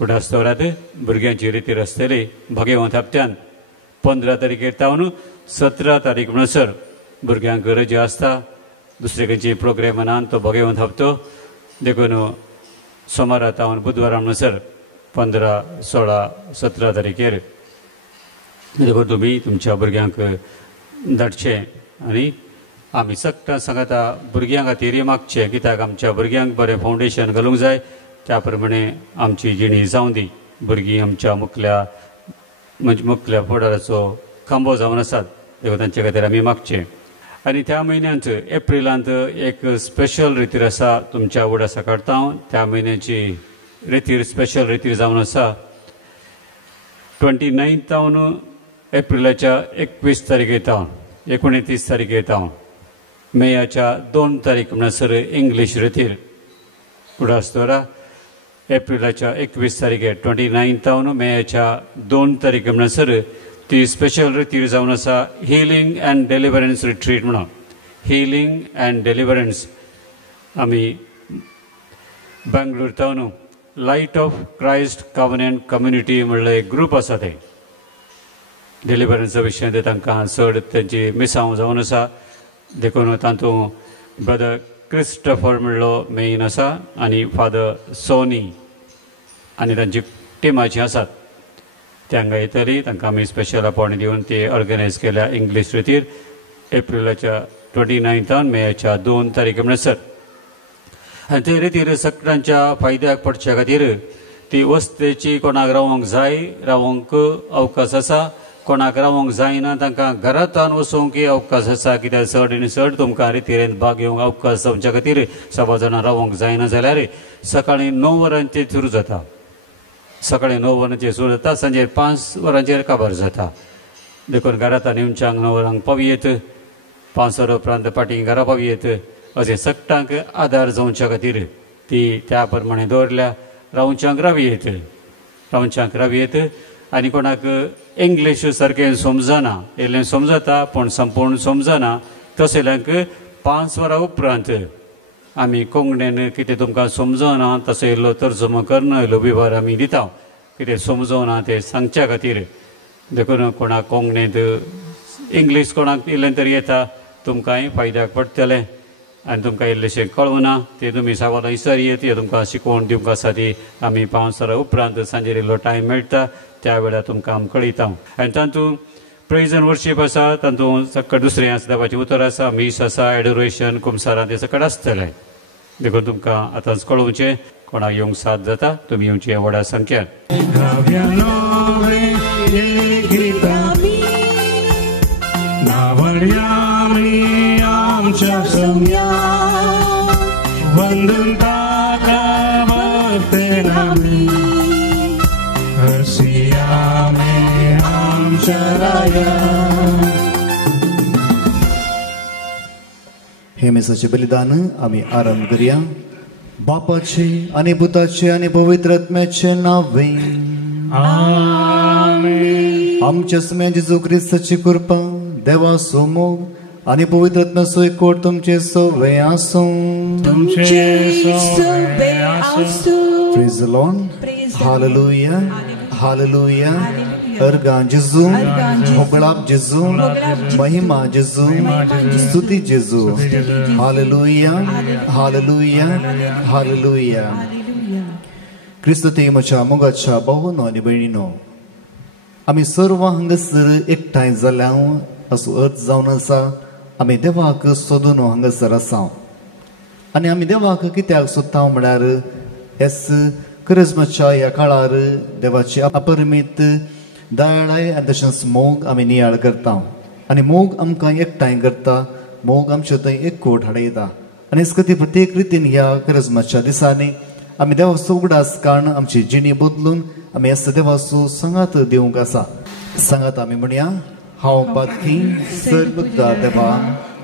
उडास्तवरात भुरग्यांची रितीर आसतली भगवंत हप्त्यान 15 तारीखेर तावन 17 तारीख म्हणसर भुरग्यांक रजा आसता. दुसरे खंयची प्रोग्राम ना तो भगवंत हप्तो देखून सोमारा तावन बुधवारा म्हणसर 15, 16, 17 तारीखेर देखून तुमी तुमच्या भुरग्यांक धाडचे. आनी आमी सगळ्या सांगता भुरग्यां खातीर मागचे, कित्याक आमच्या भुरग्यांक बरें फावंडेशन घालूंक जाय. त्या प्रमाणे आमची जिणी जावं दी. भुरगीं आमच्या मुखल्या फुडाराचो खांबो जावन आसात, देखून तांचे खातीर आमी मागचे. आनी त्या म्हयन्यांत एप्रिलांत एक स्पेशल रितीर आसा तुमच्या उडासा काडटाव. त्या म्हयन्याची रितीर स्पेशल रितीर जावन आसा 29 एप्रिलाच्या 21 तारीखेर तावन 29 तारीखेर तावन मेयाच्या 2 तारीख म्हणसर इंग्लीश रितीर उडास्तोरा. एप्रिलाच्या 21 तारीखेर 29 तावन मेयाच्या 2 तारीख म्हणसर ती स्पेशल रितीर जावन आसा हिलिंग अँड डेलिव्हरन्स रिट्रीट म्हणून. हिलिंग अँड डेलिव्हरन्स आमी बेंगलोर तावन light of Christ covenant community म्हणले एक ग्रूप आसा ते डेलिव्हरन्सा विशयी ते तांकां चड तेंची मिसांव जावन आसा. देखून तातूंत ब्रदर क्रिस्टोफर म्हणलो मेन आसा आनी फादर सोनी आनी तांची टिमाची आसात. तांकां येतली तांकां आमी स्पेशल अपॉइंट दिवन ती ऑर्गनायज केल्या इंग्लीश रितीर एप्रिलाच्या 29 मेयाच्या 2 तारीख म्हणसर. आनी ते रितीर सगळ्यांच्या फायद्याक पडचे खातीर ती वस्तेची कोणाक रावंक जाय रावंक अवकाश आसा, कोणाक रावंक जायना तांकां घरांतल्यान वचोवंक अवकाश आसा. कित्याक चड आनी चड तुमकां रितीरेंत भाग घेवंक अवकाश जावच्या खातीर 6 जाणां रावंक जायना जाल्यार सकाळीं 9 वरांचेर सुरू जाता. सकाळीं 9 वरांचेर सुरू जाता, सांजेर 5 वरांचेर काबार जाता. देखून घरांतल्यान येवच्यांक 9 वरांक पावयेत, 5 वरां उपरांत फाटीं घरा पावयेत. अशें सगळ्यांक आदार जावच्या खातीर ती त्या प्रमाणे दवरल्या. रावच्यांक रावयेत आनी कोणाक इंग्लीश सारकें समजना, इल्लें समजता पूण संपूर्ण समजना तसल्यांक 5 वरां उपरांत आमी कोंकणीन कितें तुमकां समजना तसो इल्लो तर्जुमो करना इल्लो विवर आमी दिता. कितें समजोना तें सांगच्या खातीर. देखून कोणाक कोंकणींत इंग्लीश कोणाक इल्लें तरी येता तुमकांय फायद्याक पडटलें आनी तुमकां इल्लेशें कळुना तें तुमी सावाल विचारयेत. हें तुमकां शिकोवन दिवंक आसा ती आमी 5 वरां उपरांत सांजेर इल्लो टायम मेळटा त्या वेळार तुमकां आमी कळयता. आनी तातूंत प्रेज एंड वर्शीप आसा, तातूंत सकट दुसरें आसा देवाचें उतर आसा, मीस आसा, एडोरेशन, कुमसारां तें सकट आसतलें. देखून तुमकां आतांच कळोवचें. कोणाक येवंक साथ जाता तुमी येवचें व्हडा संख्यान. हे मेसाचे बलिदान आमी आरंभ करुया. बापाचे आनी पुताचे आनी पवित्र आत्म्याचे नांवे आमेन. आमच्या समेत जेजू क्रिस्ताची कृपा, देवाचो मोग आनी पवित्र आत्म्याचो एकवट तुमचे सगळे आसूं. Praise the Lord. Hallelujah hallelujah. अर्गां जेजू, मोगळाप जेजू, महिमा जेजू, स्तुती जेजू. Hallelujah hallelujah hallelujah. क्रिस्त तेमाच्या मोगाच्या भावांनो आनी भयणींनो, आमी सर्व हांगासर एकठांय जाल्या असो अर्थ जावन आसा. आमी देवाक सोदून हांगासर आसा आनी आमी देवाक कित्याक सोदता म्हळ्यार हेच क्रिसमसच्या ह्या काळार देवाची अपरिमीत दयाळाय आनी तशेंच मोग आमी नियाळ करता. आनी मोग आमकां एकठांय करता, मोग आमचे थंय एकवट हाडयता. आनी हेच खातीर प्रत्येक रितीन ह्या क्रिसमसच्या दिसांनी आमी देवाचो उगडास काडून आमची जिणी बदलून आमी हेच देवाचो सांगात दिवंक आसा. सांगात आमी म्हणया. हांव पातकी सर्वदा देवा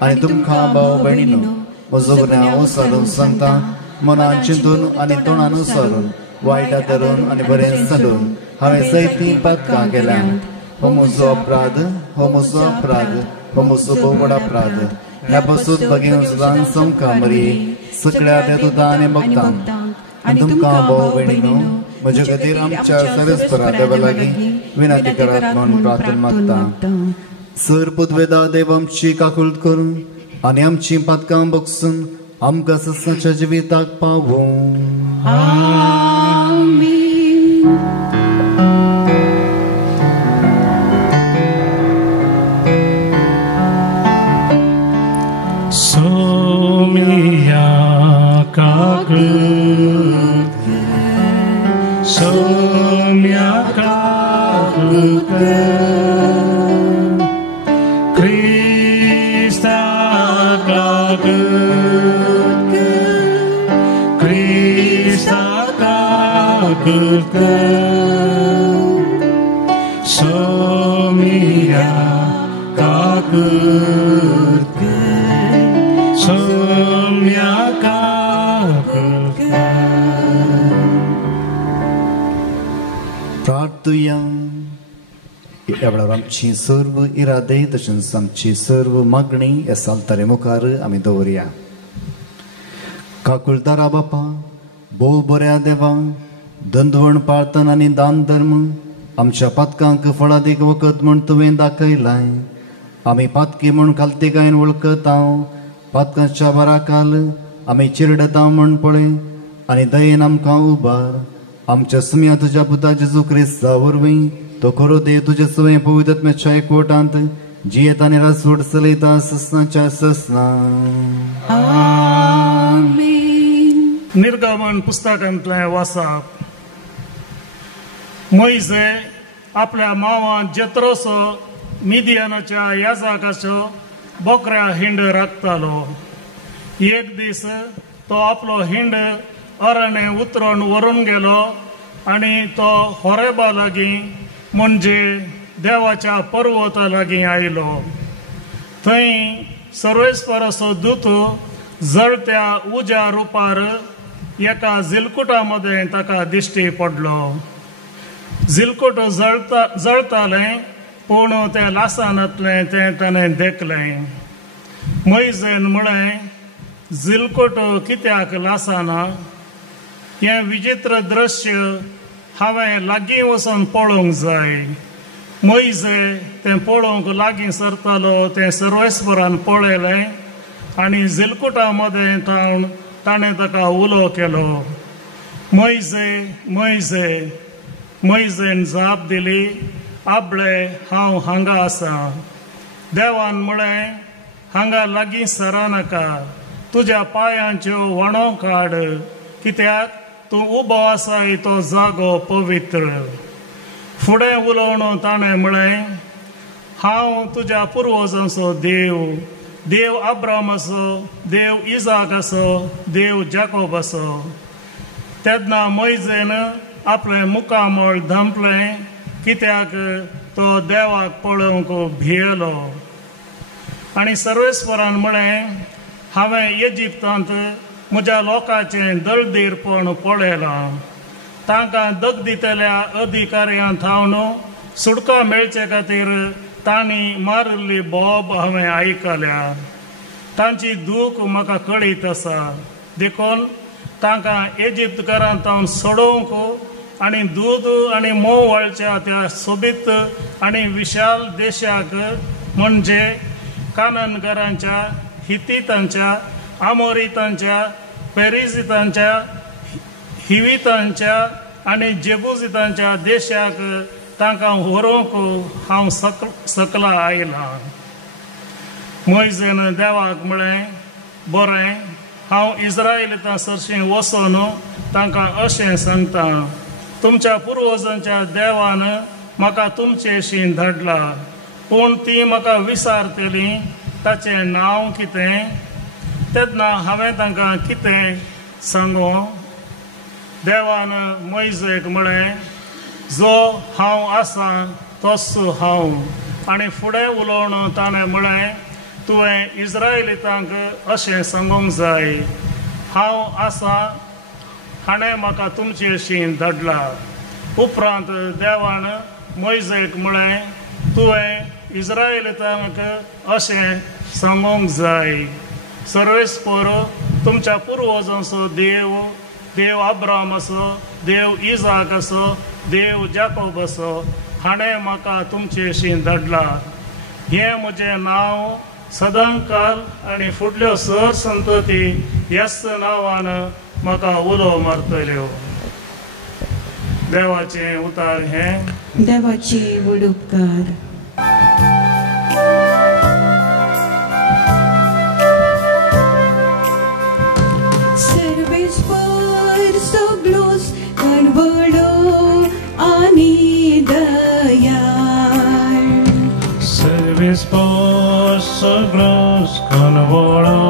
आनी तुमकां भाव भयणीनो म्हजो गुन्यांव सारून सांगता. मनान चिंतून आनी तोंडान सारून, वायटां धरून आनी बरें सारून हांवें जायतीं पातकां केल्यात. हो म्हजो अपराध, हो म्हजो अपराध, हो म्हजो भोव व्हड अपराध. ह्या पासून भगेवन सुदान संवका मरी सगळ्या त्या दुदां आनी भक्तांक आनी तुमकां भाव भयणीनो म्हजे खातीर आमच्या सरस्परा देवा लागीं विनंती करात म्हणून प्रार्थना मागता. सर पुदवेदा देव आमची काकुळट करून आनी आमची पातकां बगसून आमकां ससाच्या जिविताक पावों. आमीन. सोमिया काकुळट सोम्या काकुळट क्रिस्ता काकुळट क्रिस्ता काकुळट सोमिया काकुळट सोम्या काकुळट. प्रार्थुया. ह्या वेळार आमची सर्व इरादे तशेंच आमची सर्व मागणी ह्या सालतारे मुखार आमी दवरया. काकुळटारा बापा, भोव बऱ्या देवा, दंदवण पाळतन आनी दान धर्म आमच्या पातकांक फळादीक वखद म्हूण तुवें दाखयलाय. आमी पातकी म्हूण खालती गायन वळखत हांव पातकांच्या बराकाल आमी चिरडता म्हण पळय आनी दयेन आमकां उबार. आमच्या सुम्या तुज्या पुता जेजू क्रिस्ता वरवीं तो खरो देव तुजे सवय पवित्रत्म्याच्या एकवटांत जियेत आनी रासवट चलयता ससनाच्या ससना. आमीन. निर्गमन पुस्तकांतलें वाचप. मोइजे आपल्या मांवान जेत्रोसो मिदियानाच्या याजकाचो बोकऱ्या हिंड राखतालो. एक दीस तो आपलो हिंड अरणे उतरून व्हरून गेलो आनी तो होरेबा लागीं म्हणजे देवाच्या पर्वता लागीं आयलो. थंय सर्वेस्पराचो दूत जळत्या उज्या रुपार एका जिलकुटा मदें ताका दिश्टी पडलो. जिलकुट जळतालें पूण तें लासानांतलें तें ताणें देखलें. मोइजेन म्हळें, जिलकुट कित्याक लासाना? हें विचित्र दृश्य हांवें लागीं वचून पळोवंक जाय. मोइजे तें पळोवंक लागीं सरतालो तें सर्वेस्परान पळयलें आनी जिलकुटा मदें ताणें ताका उलो केलो, मोइजे मोइजे. मोइजेन जाप दिली, आबळे हांव हांगा आसा. देवान म्हळें, हांगा लागीं सरा नाका, तुज्या पांयांच्यो वणो काड, कित्याक तूं उबो आसाय तो जागो पवित्र. फुडें उलोवन ताणें म्हळें, हांव तुज्या पुर्वजांचो देव, देव अब्रामाचो, देव इजाकाचो, देव जाकोबाचो. तेन्ना मोइजेन आपलें मुखामळ धांपलें, कित्याक तो देवाक पळोवंक भियेलो. आनी सर्वेस्परान म्हळें, हांवें इजिप्तांत म्हज्या लोकांचें दळदीरपण पळयलां. तांकां दग दितल्या अधिकाऱ्यांत हांव सुटका मेळचे खातीर तांणी मारिल्ली बोब हांवें आयकल्या. तांची दूख म्हाका कळीत आसा. देखून तांकां इजिप्तकारांत हांव सोडोवंक आनी दूद आनी मोव वळच्या त्या सोबीत आनी विशाल देशाक म्हणजे कानानकारांच्या, हितीतांच्या, आमोरीतांच्या, पेरिजितांच्या, हिवितांच्या आनी जेबुजितांच्या देशाक तांकां व्हरोवंक हांव सकला आयलां. मोइजेन देवाक म्हळें, बरें, हांव इस्रायेलितां सरशीं वचोन तांकां अशें सांगता, तुमच्या पुर्वजांच्या देवान म्हाका तुमचेशीं धाडला. पूण ती म्हाका विचारतलीं ताचें नांव कितें? तेन्ना हांवें तांकां कितें सांगो? देवान मोइजेक म्हळें, जो हांव आसा तोच हांव. आनी फुडें उलोवन ताणें म्हळें, तुवें इस्रायेलितांक अशें सांगूंक जाय, हांव आसा हाणें म्हाका तुमचेशीं धाडला. उपरांत देवान मोइजेक म्हळें, तुवें इस्रायेलितांक अशें सांगूंक जाय, सर्वेस्पर तुमच्या पुर्वजांचो देव, देव अब्राम असो, देव इजाक असो, देव जाकोब असो, हाणें म्हाका तुमचेशी धाडला. हें म्हजें नांव सदांकाल आनी फुडल्यो सर संतती ह्याच नांवान म्हाका उलो मारतल्यो. देवाचें उतार हें. देवाचे व्हड उपकार. सर्वेस्पर सगळोच कणवडो आनी दयाळ. सर्वेस्पर सगळोच कणवडो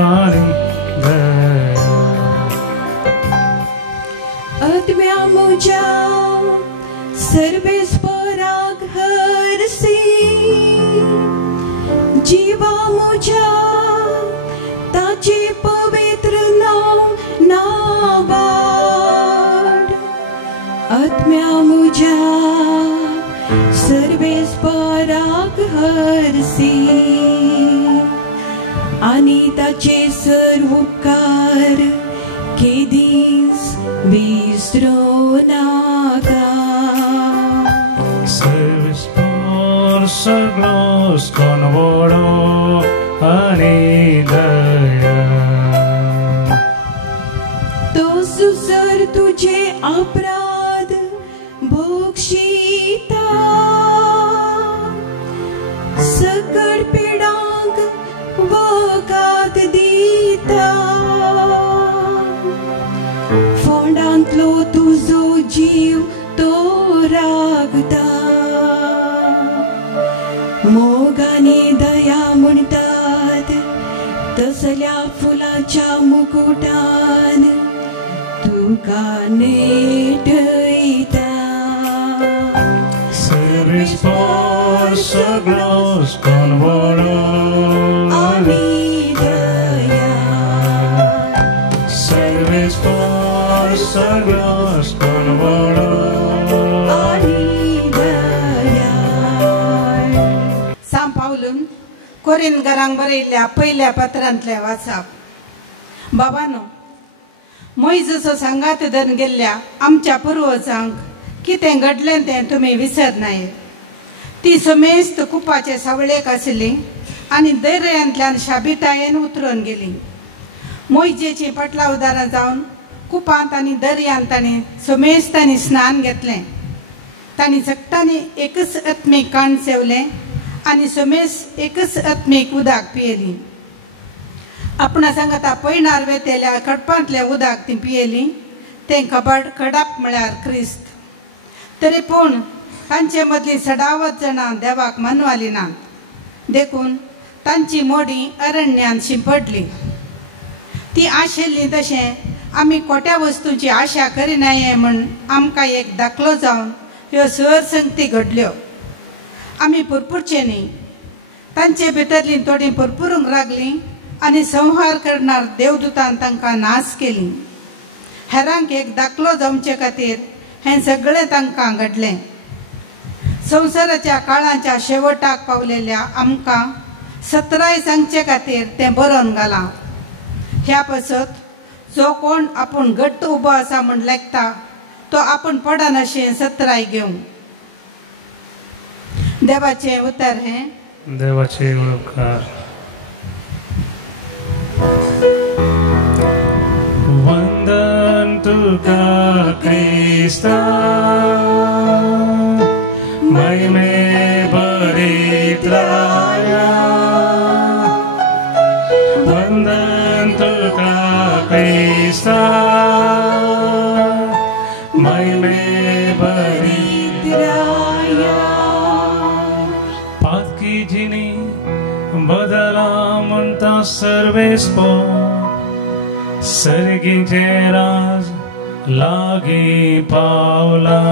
आनी दयाळ. आत्म्या म्हज्या सर्वेस्पराक हरसी. जिवा म्हज्या ताचे पवित्र नांव नावाड. आत्म्या म्हज्या सर्वेस्पराक हरसी आनी ताचे सर्व उपकार केदीस विसरो नाका. सर्वेस्पर सगळोच कणवडो आनी दयाळ. तो सुसर तुझे अपराध भोगशिता. सकट पिडांक वकात दिता. फोंडांतलो तुजो जीव तो रागता. मोगानी दया म्हणटात तसल्या फुलाच्या मुकुटान तुका नेटयता. सर्वेस्पर सगळोच कणवडो आनी दयाळ. सर्वेस्पर सगळोच कणवडो आनी दयाळ. साम पावलून कोरिंथकारांक बरयल्ल्या पयल्या पत्रांतले वाचप. बाबानो, मोइजेचो संगात धरून गेल्ल्या आमच्या पुर्वजांक कितें घडलें तें तुमी विसरनायेत. ती समेस्त कुपाचे सावळेक आसली आनी दर्यांतल्यान शाबितायेन उतरून गेली. मोइजेची पटला उदारां जावन कुपांत आनी दर्यांत तांणी समेस्तांनी स्नान घेतलें. तांणी जगतांनी एकच आत्मीक काण सेवलें आनी समेस्त एकच आत्मीक उदक पियेली. आपणा सांगता पयणार वेतेल्या कडपांतलें उदक ती पियेली. तें कडप म्हळ्यार क्रिस्त. तरी पूण तांचे मदली 16 जाणां देवाक मानवाली नात. देखून तांची मोडी अरण्यान शिंपडली. ती आशिल्ली तशें आमी कोट्या वस्तूंची आशा करिनाये म्हूण आमकां एक दाखलो जावन ह्यो सर संगती घडल्यो. आमी पुरपुरचे न्ही. तांचे भितरली थोडी पुरपुरूंक लागली आनी संहार करणार देवदूतान तांकां नास केली. हेरांक एक दाखलो जावचे खातीर हें सगळें तांकां घडलें. संवसाराच्या काळाच्या शेवटाक पावलेल्या आमकां सत्राय सांगचे खातीर तें बरोवन घालां. ह्या पसत जो कोण आपूण घट्ट उबो आसा म्हूण लेखता तो आपूण पडन अशें सत्राय घेवं. देवाचें उतर हें. देवाचे उपकार. वंदन तुका क्रिस्ता, महिमे भरित्राया. वंदन तुका क्रिस्ता, महिमे भरित्राया. पातकी जिनी बदला म्हणटा सर्वेस्पर, सर्गीचे राज लागी पावला.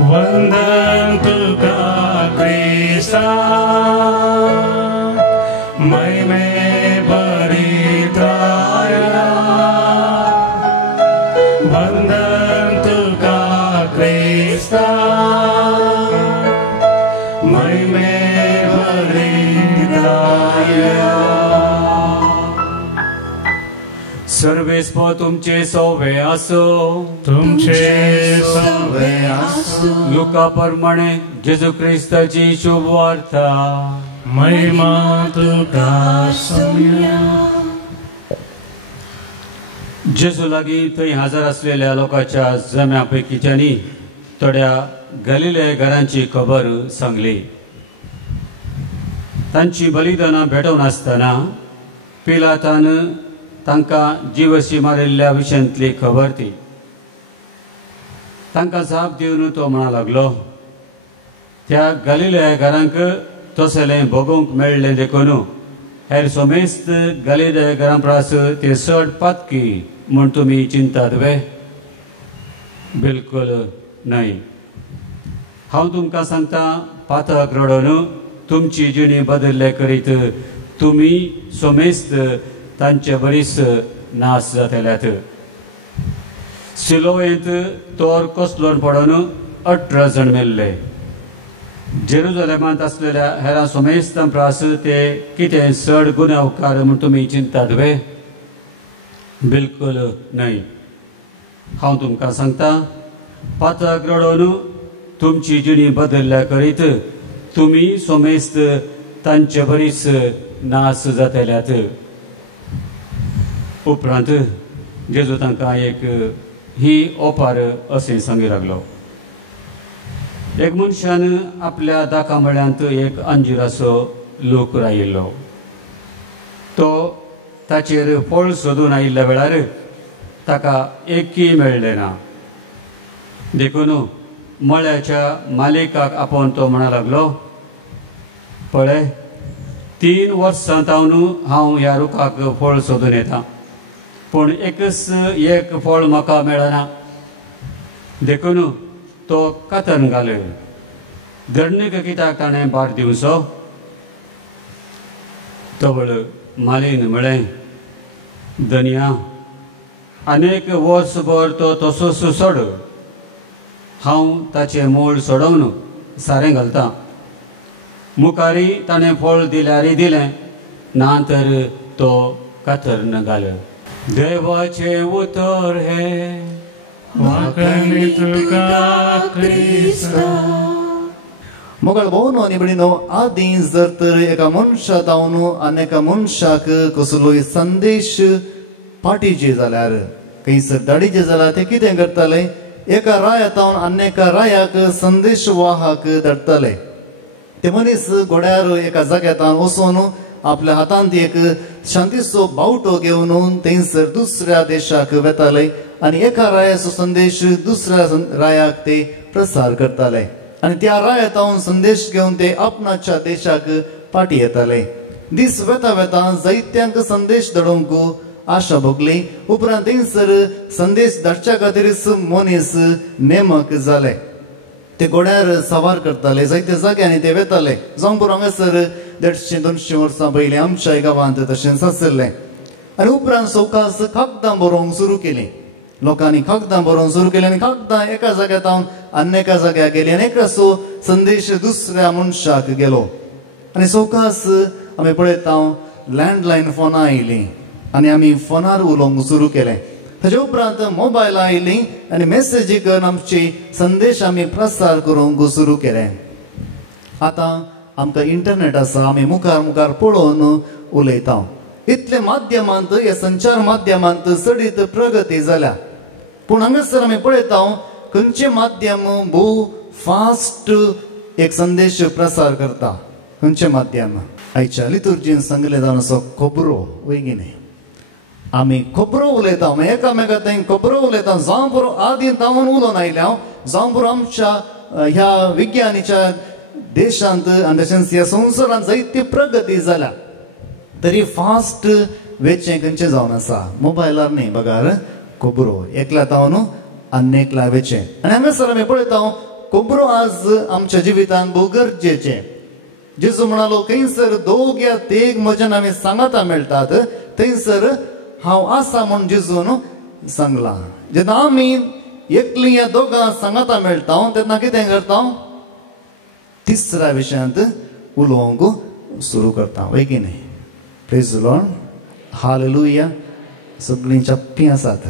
वंदन तुका क्रिस्ता, महिमे भरित्राया. वंदन तुका क्रिस्ता, महिमे भरित्राया. सर्वे क्रिस्प तुमचे सवे असो, तुमचे सवे असो. लुका प्रमाणे जेजू ख्रिस्ताची शुभ वार्ता. महिमा तुका सौम्या. जेजू लागीं थंय हजर आसलेल्या लोकांच्या जम्यापैकीच्यांनी थोड्या गलिले घरांची खबर सांगली. तांची बलिदानां भेटोवन आसतना पिलातान तांकां जीवशी मारिल्ल्या विशयांतली खबर ती. तांकां जाप दिवन तो म्हणा लागलो, त्या गलिल्या घरांक तसलें भोगूंक मेळ्ळें देखून हेर सोमेस्त गलिल्या घरां प्रास ते चड पातकी म्हूण तुमी चिंतात वे? बिलकुल न्हय. हांव तुमकां सांगता, पातक रडोवन तुमची जिणी बदल्ले करीत तुमी सोमेस्त तांचे बरीच नाश जातल्यात. सिलोवेंत तोर कोसलोन पडोन 18 जण मेल्ले. जेरुजलेमांत आसलेल्या हेरां सोमेस्तां प्रास ते कितें चड गुन्यांवकार म्हूण तुमी चिंतात वे? बिलकुल न्हय. हांव तुमकां सांगता, पातक रडोवन तुमची जिणी बदल्ल्या करीत तुमी सोमेस्त तांचे बरीच नाश जातल्यात. उपरांत जेजू तांकां एक ही ओपार अशें सांगी लागलो. एक मनशान आपल्या दाखामळ्यांत एक अंजिराचो लोक रायिल्लो. तो ताचेर फळ सोदून आयिल्ल्या वेळार ताका एकय मेळ्ळें ना. देखून मळ्याच्या मालिकाक आपोवन तो म्हणा लागलो, पळय, 3 वर्सां जावन हांव ह्या रुखाक फळ सोदून येता, पूण एक फळ म्हाका मेळना. देखून तो कातन घाल. दंडीक कित्याक ताणें भार दिवचो? तवळ मालीन म्हळें, दनया, आनीक वर्सभर तो तसोच सोड. हांव ताचें मूळ सोडोवन सारें घालतां. मुखारी ताणें फळ दिल्यारय दिलें, ना तर तो कातरन घाल. देवाचें उतर हे मोगळ भोवन आनी भयणीनो, आदीं जर तर एका मनशा जावन आनी एका मनशाक कसलोय संदेश पाठीचे जाल्यार, खंयसर धाडीचे जाल्यार ते कितें करताले? एका रायातावन आनी एका रायाक संदेश वाहक धाडटाले. ते मनीस घोड्यार एका जाग्यातान वचून आपल्या हातांत एक शांतीचो बावटो घेवन थंयसर दुसऱ्या देशाक वेताले आनी एका रायाचो संदेश दुसऱ्या रायाक ते प्रसार करताले. आनी त्या रायातावन संदेश घेवन ते आपणाच्या देशाक पाटी येताले. दीस वेता वेता जायत्यांक संदेश धाडूंक आशा भोगली. उपरांत थंयसर संदेश धाडच्या खातीरच मनीस नेमक जाले. ते घोड्यार सवार करताले, जायत्या जाग्यांनी ते वेताले. जावंपूर हांगासर 150-200 वर्सां पयलीं आमच्या गांवांत तशेंच आसलें. आनी उपरांत सवकास कागदां बरोवंक सुरू केलीं. लोकांनी कागदां बरोवंक सुरू केलीं आनी कागदां एका जाग्यातावन आनी एका जाग्यार गेलीं आनी एकसो संदेश दुसऱ्या मनशाक गेलो. आनी सवकास आमी पळयता लँडलायन फोनां आयलीं आनी आमी फोनार उलोवंक सुरू केलें. ताचे उपरांत मोबायलां आयलीं आनी मेसेजी करून आमची संदेश आमी प्रसार करूंक सुरू केलें. आतां आमकां इंटरनेट आसा, आमी मुखार मुखार पळोवन उलयता. इतले माध्यमांत, हे संचार माध्यमांत चडीत प्रगती जाल्या. पूण हांगासर आमी पळयता खंयचें माध्यम भोव फास्ट एक संदेश प्रसार करता. खंयचें माध्यम? आयच्या लितुर्जीन सांगलें जावन असो खबरो वैगिने. आमी खबरो उलयता, एकामेका थंय खबरो उलयता. जावं पुरो आदीं तावन उलोवन आयल्या, जावं पुरो आमच्या ह्या विज्ञानीच्या देशांत आनी तशेंच ह्या संवसारांत जायती प्रगती जाल्या, तरी फास्ट वेचें खंयचें जावन आसा? मोबायलार न्ही बगार, खबरो एकल्या तावन आनी एकल्या वेचें. आनी हांगासर आमी पळयता खबरो आज आमच्या जिवितांत भोव गरजेचें. जेजू म्हणालो, खंयसर 2 या 3 म्हज्या नांवे सांगाता मेळटात, थंयसर हांव आसा म्हूण जेजून सांगलां. जेन्ना आमी एकलीं या 2 सांगाता मेळटा तेन्ना कितें करता? तिसऱ्या विशयांत उलोवंक सुरू करता. वय की न्ही? Praise the Lord, hallelujah. सगळीं चप्पी आसात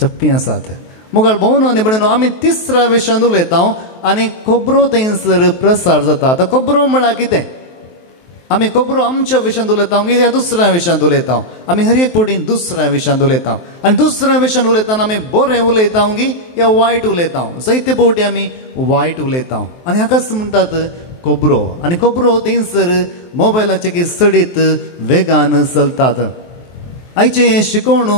चप्पी आसात मुगाळ भोवन न्ही म्हणून आमी तिसऱ्या विशयान उलयता आनी खबरो थंयसर प्रसार जाता आतां खबरो म्हळ्यार कितें आमी खबरो आमच्या विशयान उलयता या दुसऱ्या विशयान उलयता आमी हर एक पडीन दुसऱ्या विशयान उलयता आनी दुसऱ्या विशयान उलयतना आमी बरें उलयता या वायट उलयता जायते फावटी आमी वायट उलयता आनी हाकाच म्हणटात खबरो आनी खबरो थंयसर मोबायलाचे की सडीत वेगान चलतात आयचे हे शिकवण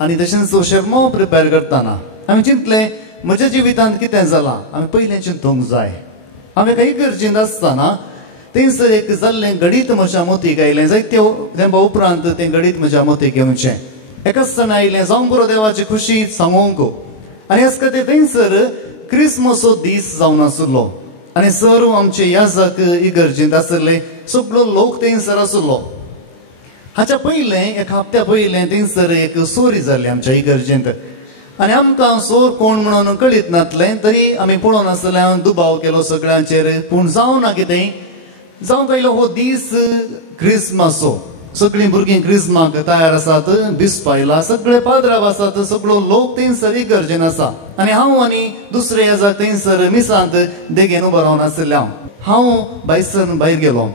आनी तशेंच सोशल मो प्रिपेर करतना आमी चिंतलें म्हज्या जिवितांत कितें जालां आमी पयलें चिंतूंक जाय हांवें काही गरजेंत आसतना थंयसर एक जाल्लें गणीत म्हज्या मोतीक आयलें जायत्या तेंपा उपरांत तें गणीत म्हज्या मोतीक येवचें एका आसतना आयलें जावं बरो देवाची खुशी सांगूंक आनी हेच खातीर थंयसर क्रिस्मसो दीस जावन आसलो आनी सर्व आमचे याजक इगर्जेंत आसले सगळो लोक थंयसर आसलो हाच्या पयलें एक हप्त्या पयलें थंयसर एक चोरी जाली आमच्या इगर्जेंत आनी आमकां सोर कोण म्हणून कळीत नासलें तरी आमी पळोवन आसले हांवें दुबाव केलो सगळ्यांचेर पूण जावं ना कितें जावं आयलो हो दीस क्रिस्मसो सगळीं भुरगीं क्रिस्माक तयार आसात बिस्पायला सगळे पाद्राव आसात सगळो लोक थंयसर इगर्जेन आसा आनी हांव आनी दुसरे याजक थंयसर मिसांत देगेन उबो रावन आसले हांव भायसन भायर गेलो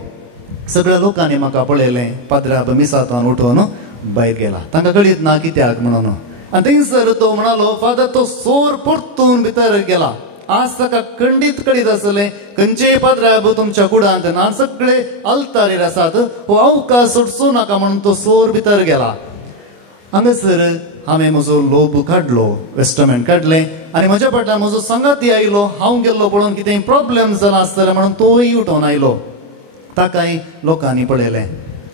सगळ्या लोकांनी म्हाका पळयलें पाद्राब मिसांतान उठून भायर गेला तांकां कळीत ना कित्याक म्हणून आनी थंयसर तो म्हणालो फादर तो सोर परतून भितर गेला आज ताका खंडीत कळीत आसलें खंयचेय पाद्राब तुमच्या कुडांत ना सगळे अल्तारीर आसात हो अवकाश सोडचो नाका म्हणून तो सोर भितर गेला हांगासर हांवें म्हजो लोभ काडलो वेस्टमेंट काडलें आनी म्हज्या फाटल्यान म्हजो संगाती आयलो हांव गेल्लो पळोवन कितें प्रॉब्लेम जाला आसतलें म्हणून तोय उठोन आयलो ताकाय लोकांनी पळयलें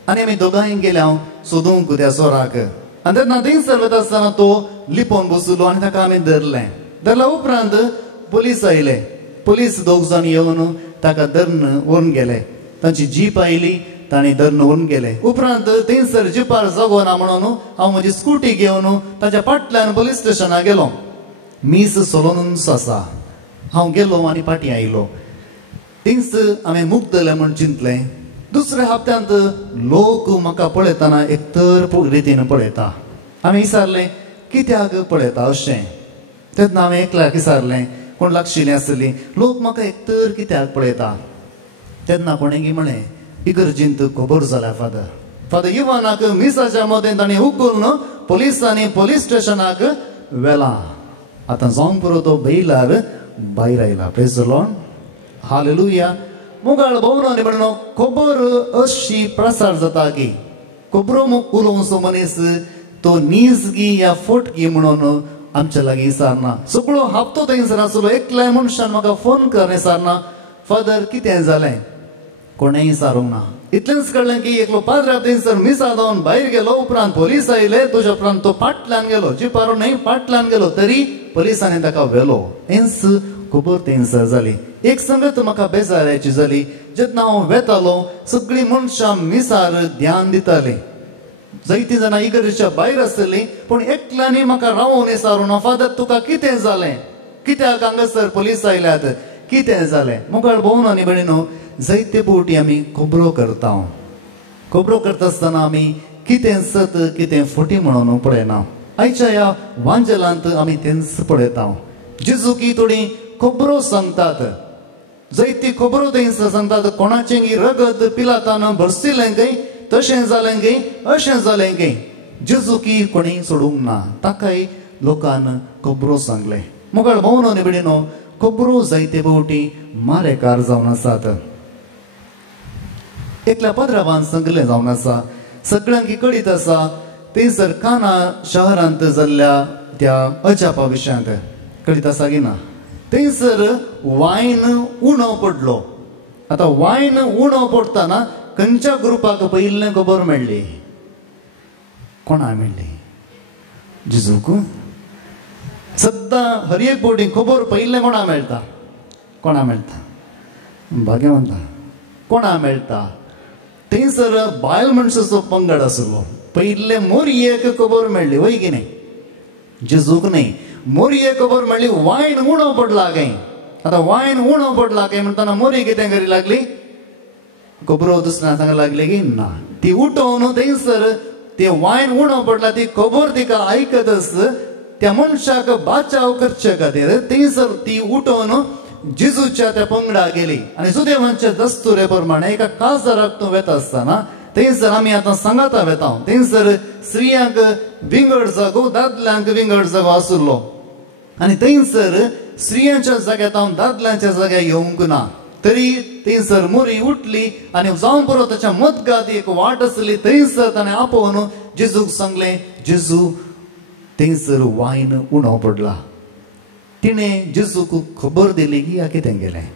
आनी आमी दोगांय गेले हांव सोदूंक त्या सोराक आनी तेन्ना थंयसर वता आसतना तो लिपोवन बसलो आनी ताका आमी धरला उपरांत पुलीस आयले पुलीस दोग जाण येवन ताका धरून व्हरून गेले तांची जीप आयली तांणी धरून व्हरून गेले उपरांत थंयसर जिपार जागो ना म्हणून हांव म्हजी स्कुटी घेवन ताच्या फाटल्यान पुलीस स्टेशनाक गेलो मीस सोलोनूच आसा हांव गेलो आनी फाटीं आयलो थंयसर हांवें मुक्तलें म्हूण चिंतलें दुसऱ्या हप्त्यांत लोक म्हाका पळयतना एकतर रितीन पळयता हांवें विचारलें कित्याक पळयता अशें तेन्ना हांवें एकल्याक विचारलें कोण लागशिल्लीं आसलीं लोक म्हाका एकतर कित्याक पळयता तेन्ना कोणेंय म्हळें इगर्जेंत खबर जाल्या फादर युवानाक मिसाच्या मदें ताणें हुकून पुलिसांनी पुलीस स्टेशनाक व्हेला आतां जावंक पुरो तो बेयलार भायर आयला प्रेज द लॉर्ड हालेलुया मुगाळ भोवनांनी म्हणून खबर अशी प्रसार जाता की खबरो उलोवचो मनीस तो नीजगी या फटगी म्हणून आमच्या लागीं विचारना सगळो हप्तो थंयसर आसलो एकल्याय मनशान म्हाका फोन कर विचारना फादर कितें जालें कोणेंय विचारूंक ना इतलेंच कळलें की एकलो पाद्राब थंयसर मिसा जावन भायर गेलो उपरांत पुलीस आयले तुज्या उपरांत तो फाटल्यान गेलो जिपारो न्हय फाटल्यान गेलो तरी पुलिसांनी ताका व्हेलो हेंच खबर थंयसर जाली एक संगत म्हाका बेजाराची जाली जेन्ना हांव वेतालो सगळीं मनशां मिसार ध्यान दितालीं जायतीं जाणां इगर्जेच्या भायर आसतलीं पूण एकल्यांनी म्हाका रावून विचारून फादर तुका कितें जालें कित्याक हांगासर पुलीस आयल्यात कितें जालें मुखार भोंवन आनी भयणीनो जायते फावटी आमी खबरो करता खबरो करता आसतना आमी कितें सत कितें फटी म्हणून पळयना आयच्या ह्या वांजेलांत आमी तेंच पळयता जेजू की थोडी खबरो सांगतात जायती खबरो थंयसर सांगतात कोणाचें रगत पिलातान भरसिल्लें खंय तशें जालें खंय अशें जालें खंय जेजू की कोणीय सोडूंक ना ताकाय लोकान खबरो सांगले मुखार भोंवन आनी भयणीनो खबरो जायते फावटी मारेकार जावन आसात एकल्या पाद्रावान सांगलें जावन आसा सगळ्यांक कळीत आसा थंयसर काना शहरांत जाल्ल्या त्या अजापा विशयांत कळीत आसा की ना थंयसर वायन उणो पडलो आतां वायन उणो पडटना खंयच्या ग्रुपाक पयलें खबर मेळ्ळी कोणा मेळ्ळी जेजूक सद्दां हर एक फावटी खबर पयलें कोणा मेळटा भाग्यवंता कोणा मेळटा थंयसर बायल मनशाचो पंगड आसलो पयले मोरयेक खबर मेळ्ळी वय की न्ही जेजूक न्ही मोरयेक खबर मेळ्ळी वायन उणो पडला खंय आतां वायन उणो पडला खंय म्हणटना मोरी कितें करी लागली खबरो दुसऱ्या सांगूंक लागली की ना ती उठोवन थंयसर ते वायन उणो पडला ती खबर तिका आयकतच त्या मनशाक बाचाव करचे खातीर थंयसर ती उठोन जेजूच्या त्या पंगडा गेली आणि सुदैवांच्या दस्तुरे प्रमाणे एका काजाराक तूं वेता आसतना थंयसर आमी आतां सांगाता वेता थंयसर स्त्रियांक विंगड जागो दादल्यांक विंगड जागो आसुल्लो आनी थंयसर स्त्रियांच्या जाग्यार हांव दादल्यांच्या जाग्यार येवंक ना तरी थंयसर मोरी उठली आनी जावं बरो ताच्या मदगात एक वाट आसली थंयसर ताणें आपोवन जेजूक सांगलें जेजू थंयसर वायन उणो पडला तिणें जेजूक खबर दिली की ह्या कितें गेलें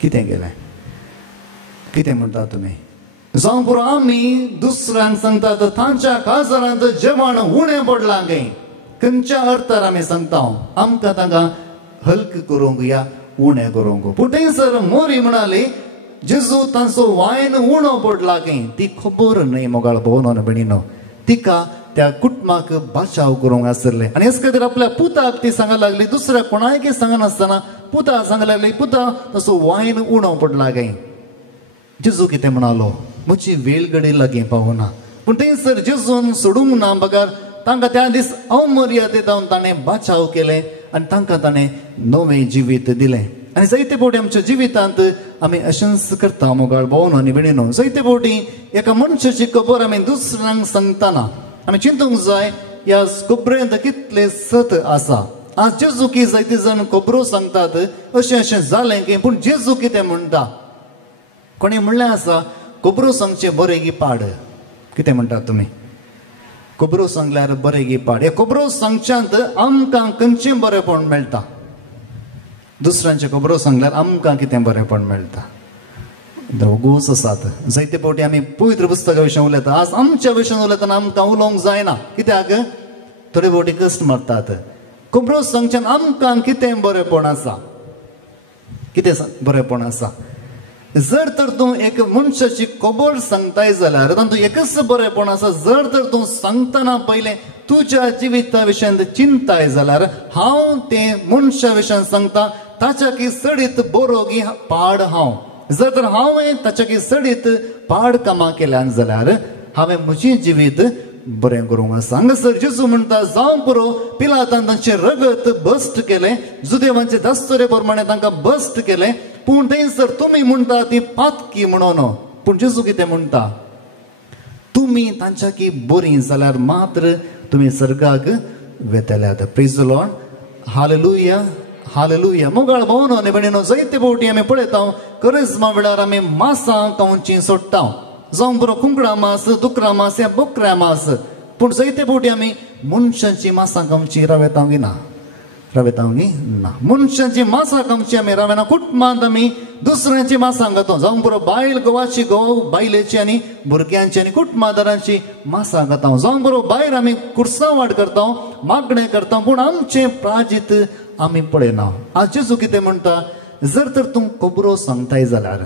कितें गेलें कितें म्हणटा तुमी जावं बरो आमी दुसऱ्यांक सांगतात तांच्या काजारांत जेवण उणें पडलां खंय खंयच्या अर्थार आमी सांगता आमकां तांकां हल्क करूंक या उणें करूंक पूण थंयसर मोरी म्हणाली जेजू तांचो वायन उणो पडला खंय ती खबर न्हय मोगाळ भोवनो भयणीनो तिका त्या कुटुंबाक बाचाव करूंक आसले आनी हेच खातीर आपल्या पुताक ती सांगूंक लागली दुसऱ्या कोणायक सांगनासतना पुताक सांगूंक लागली पुता ताचो वायन उणो पडला खंय जेजू कितें म्हणालो म्हजी वेळ घडी लागीं पावना पूण थंयसर जेजून सोडूंक ना बगार तांकां त्या दीस अमर्यादीत जावन ताणें बाचाव केलें आनी तांकां ताणें नवें जिवीत दिलें आनी जायते फावटी आमच्या जिवितांत आमी अशेंच करता मोगाळ भोवनो आनी भयणीनो जायते फावटी एका मनशाची खबर आमी दुसऱ्यांक सांगतना आमी चिंतूंक जाय ह्या खबरेंत कितलें सत आसा आज जेजू की जायते जाण खबरो सांगतात अशें अशें जालें की पूण जेजू कितें म्हणटा कोणी म्हणलें आसा खबरो सांगचें बरें की पाड कितें म्हणटात तुमी खबरो सांगल्यार बरें की पाड हे खबरो सांगच्यांत आमकां खंयचें बरेंपण मेळटा दुसऱ्यांचे खबरो सांगल्यार आमकां कितें बरेंपण मेळटा दोगूच आसात जायते फावटी आमी पवित्र पुस्तका विशीं उलयता आज आमच्या विशयान उलयतना आमकां उलोवंक जायना कित्याक थोडे फावटी कश्ट मारतात खबरो सांगच्यान आमकां कितें बरेंपण आसा कितें बरेंपण आसा जर तर तूं एक मनशाची खबर सांगताय जाल्यार तातूंत एकच बरेंपण आसा जर तर तूं सांगतना पयलें तुज्या जिविता विशयान चिंताय जाल्यार हांव तें मनशा विशयान सांगता ताच्या की सडीत बरो की पाड हांव जर तर हांवें ताच्या की सडीत पाड कामां केल्यान जाल्यार हांवें म्हजें जिवीत बरें करूंक आसा हांगासर जेजू म्हणटा जावं पुरो पिलातान तांचें रगत बस्ट केलें जुदेवांचे दास्तुरे प्रमाणे तांकां बस्ट केलें पूण थंयसर तुमी म्हणटा ती पातकी म्हणून पूण जेजू कितें म्हणटा तुमी तांच्या की बरीं जाल्यार मात्र तुमी सर्गाक वेतल्यात praise the Lord hallelujah hallelujah मोगाळ भोवनो आनी भयणीनो जायते फावटी आमी पळयता करिस्मा वेळार आमी मांसां खावचीं सोडटा जावं बरो कुंकडा मास दुकरा मास या बोकऱ्या मास पूण जायते फावटी आमी मनशांची मांसां खावचीं रावेता की ना रावेता की ना मनशांची मांसां खावचीं आमी रावेना कुटुंबांत आमी दुसऱ्यांची मांसां खाता जावं बरो बायल गोवाची गोव बायलेची आनी भुरग्यांची आनी कुटुंबादारांची मांसां खाता जावं बरो भायर आमी कुर्सांवाड करता मागणें करता पूण आमचें प्राजीत आमी पळयना आज जेजू कितें म्हणटा जर तर तूं खबरो सांगताय जाल्यार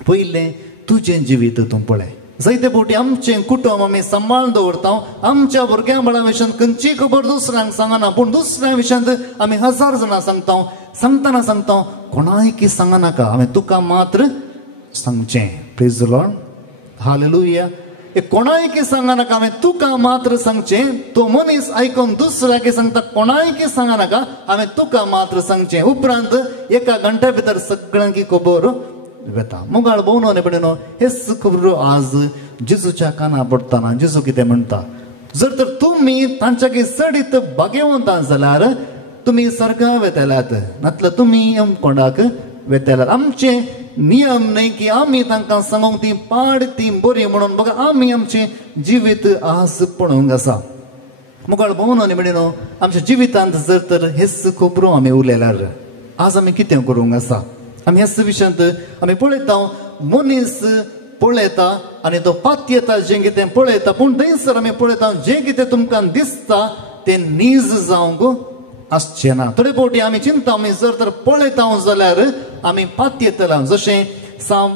पयलें तुजें जिवीत तूं पळय जायते फावटी आमचें कुटुंब आमी सांबाळून दवरता आमच्या भुरग्यां बाळां विशयान खंयची खबर दुसऱ्यांक सांगना पूण दुसऱ्या विशयान आमी हजार जाणां सांगता सांगतना सांगता कोणायकी सांगनाका हांवें तुका मात्र सांगचें प्रेज द लॉर्ड हालेलुया कोणायकी सांगनाका हांवें तुका मात्र सांगचें तो मनीस आयकून दुसऱ्याक सांगता कोणायकी सांगनाका हांवें तुका मात्र सांगचें उपरांत एका घंट्या भितर सगळ्यांकी खबर वेता मोगाळ भोवनो आनी भयणीनो हेच खबरो आज जेजूच्या काना पडटना जेजू कितें म्हणटा जर तर तुमी तांच्या की सडीत भाग्यवंतां जाल्यार तुमी सर्गा वेतल्यात नातल्यार तुमी कोणाक वेतल्यात आमचे नियम न्हय की आमी तांकां सांगूंक ती पाड ती बरी म्हणून बघा आमी आमचें जिवीत आज पळोवंक आसा मोगाळ भोवनो आनी भयणीनो आमच्या जिवितांत जर तर हेच खबरो आमी उलयल्यार आज आमी कितें करूंक आसा आमी ह्याच विशयांत आमी पळयता मनीस पळयता आनी तो पात्यता जें कितें पळयता पूण थंयसर आमी पळयता जें कितें तुमकां दिसता तें नीज जावंक आसचें ना थोडे फावटी आमी चिंता आमी जर तर पळयता जाल्यार आमी पात्यतला जशें सांव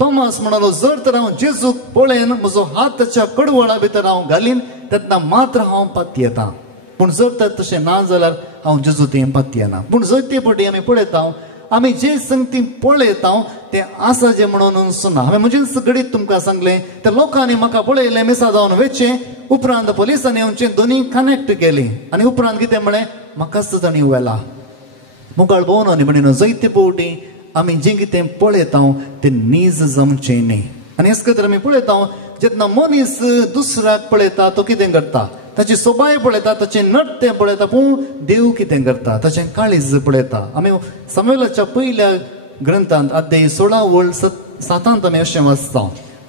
तोमास म्हणलो जर तर हांव जेजूक पळयन म्हजो हात ताच्या कडवळा भितर हांव घालीन तेन्ना मात्र हांव पात्यता पूण जर तर तशें ना जाल्यार हांव जेजू तें पात्यना पूण जायते फावटी आमी पळयता आमी जे संगती पळयता ते आसा जे म्हणून सुना हांवें म्हजेच घडीत तुमकां सांगलें त्या लोकांनी म्हाका पळयलें मिसा जावन वेचें उपरांत पुलिसांनी येवचें दोनी कनेक्ट केलीं आनी उपरांत कितें म्हळें म्हाकाच तांणी व्हेला मुखार भोंवन न्ही म्हणून जायते फावटी आमी जें कितें पळयता तें नीज जमचें न्ही आनी हेच खातीर आमी पळयता जेन्ना मनीस दुसऱ्याक पळयता तो कितें करता ताची सोबाय पळयता ताचें नट्य पळयता पूण देव कितें करता ताचें काळीज पळयता आमी सामुएलाच्या पयल्या ग्रंथांत अध्याय 16:7 आमी अशें वाचता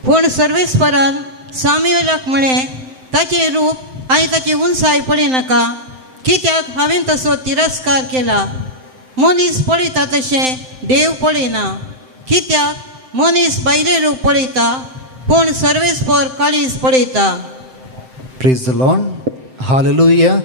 पूण सर्वेस्परान सामुएलाक म्हळें ताचें रूप आनी ताची उंचाय पळयनाका कित्याक हांवें तसो तिरस्कार केला मनीस पळयता तशें देव पळयना कित्याक मनीस भायलें रूप पळयता पूण सर्वेस्पर काळीज पळयता praise the Lord hallelujah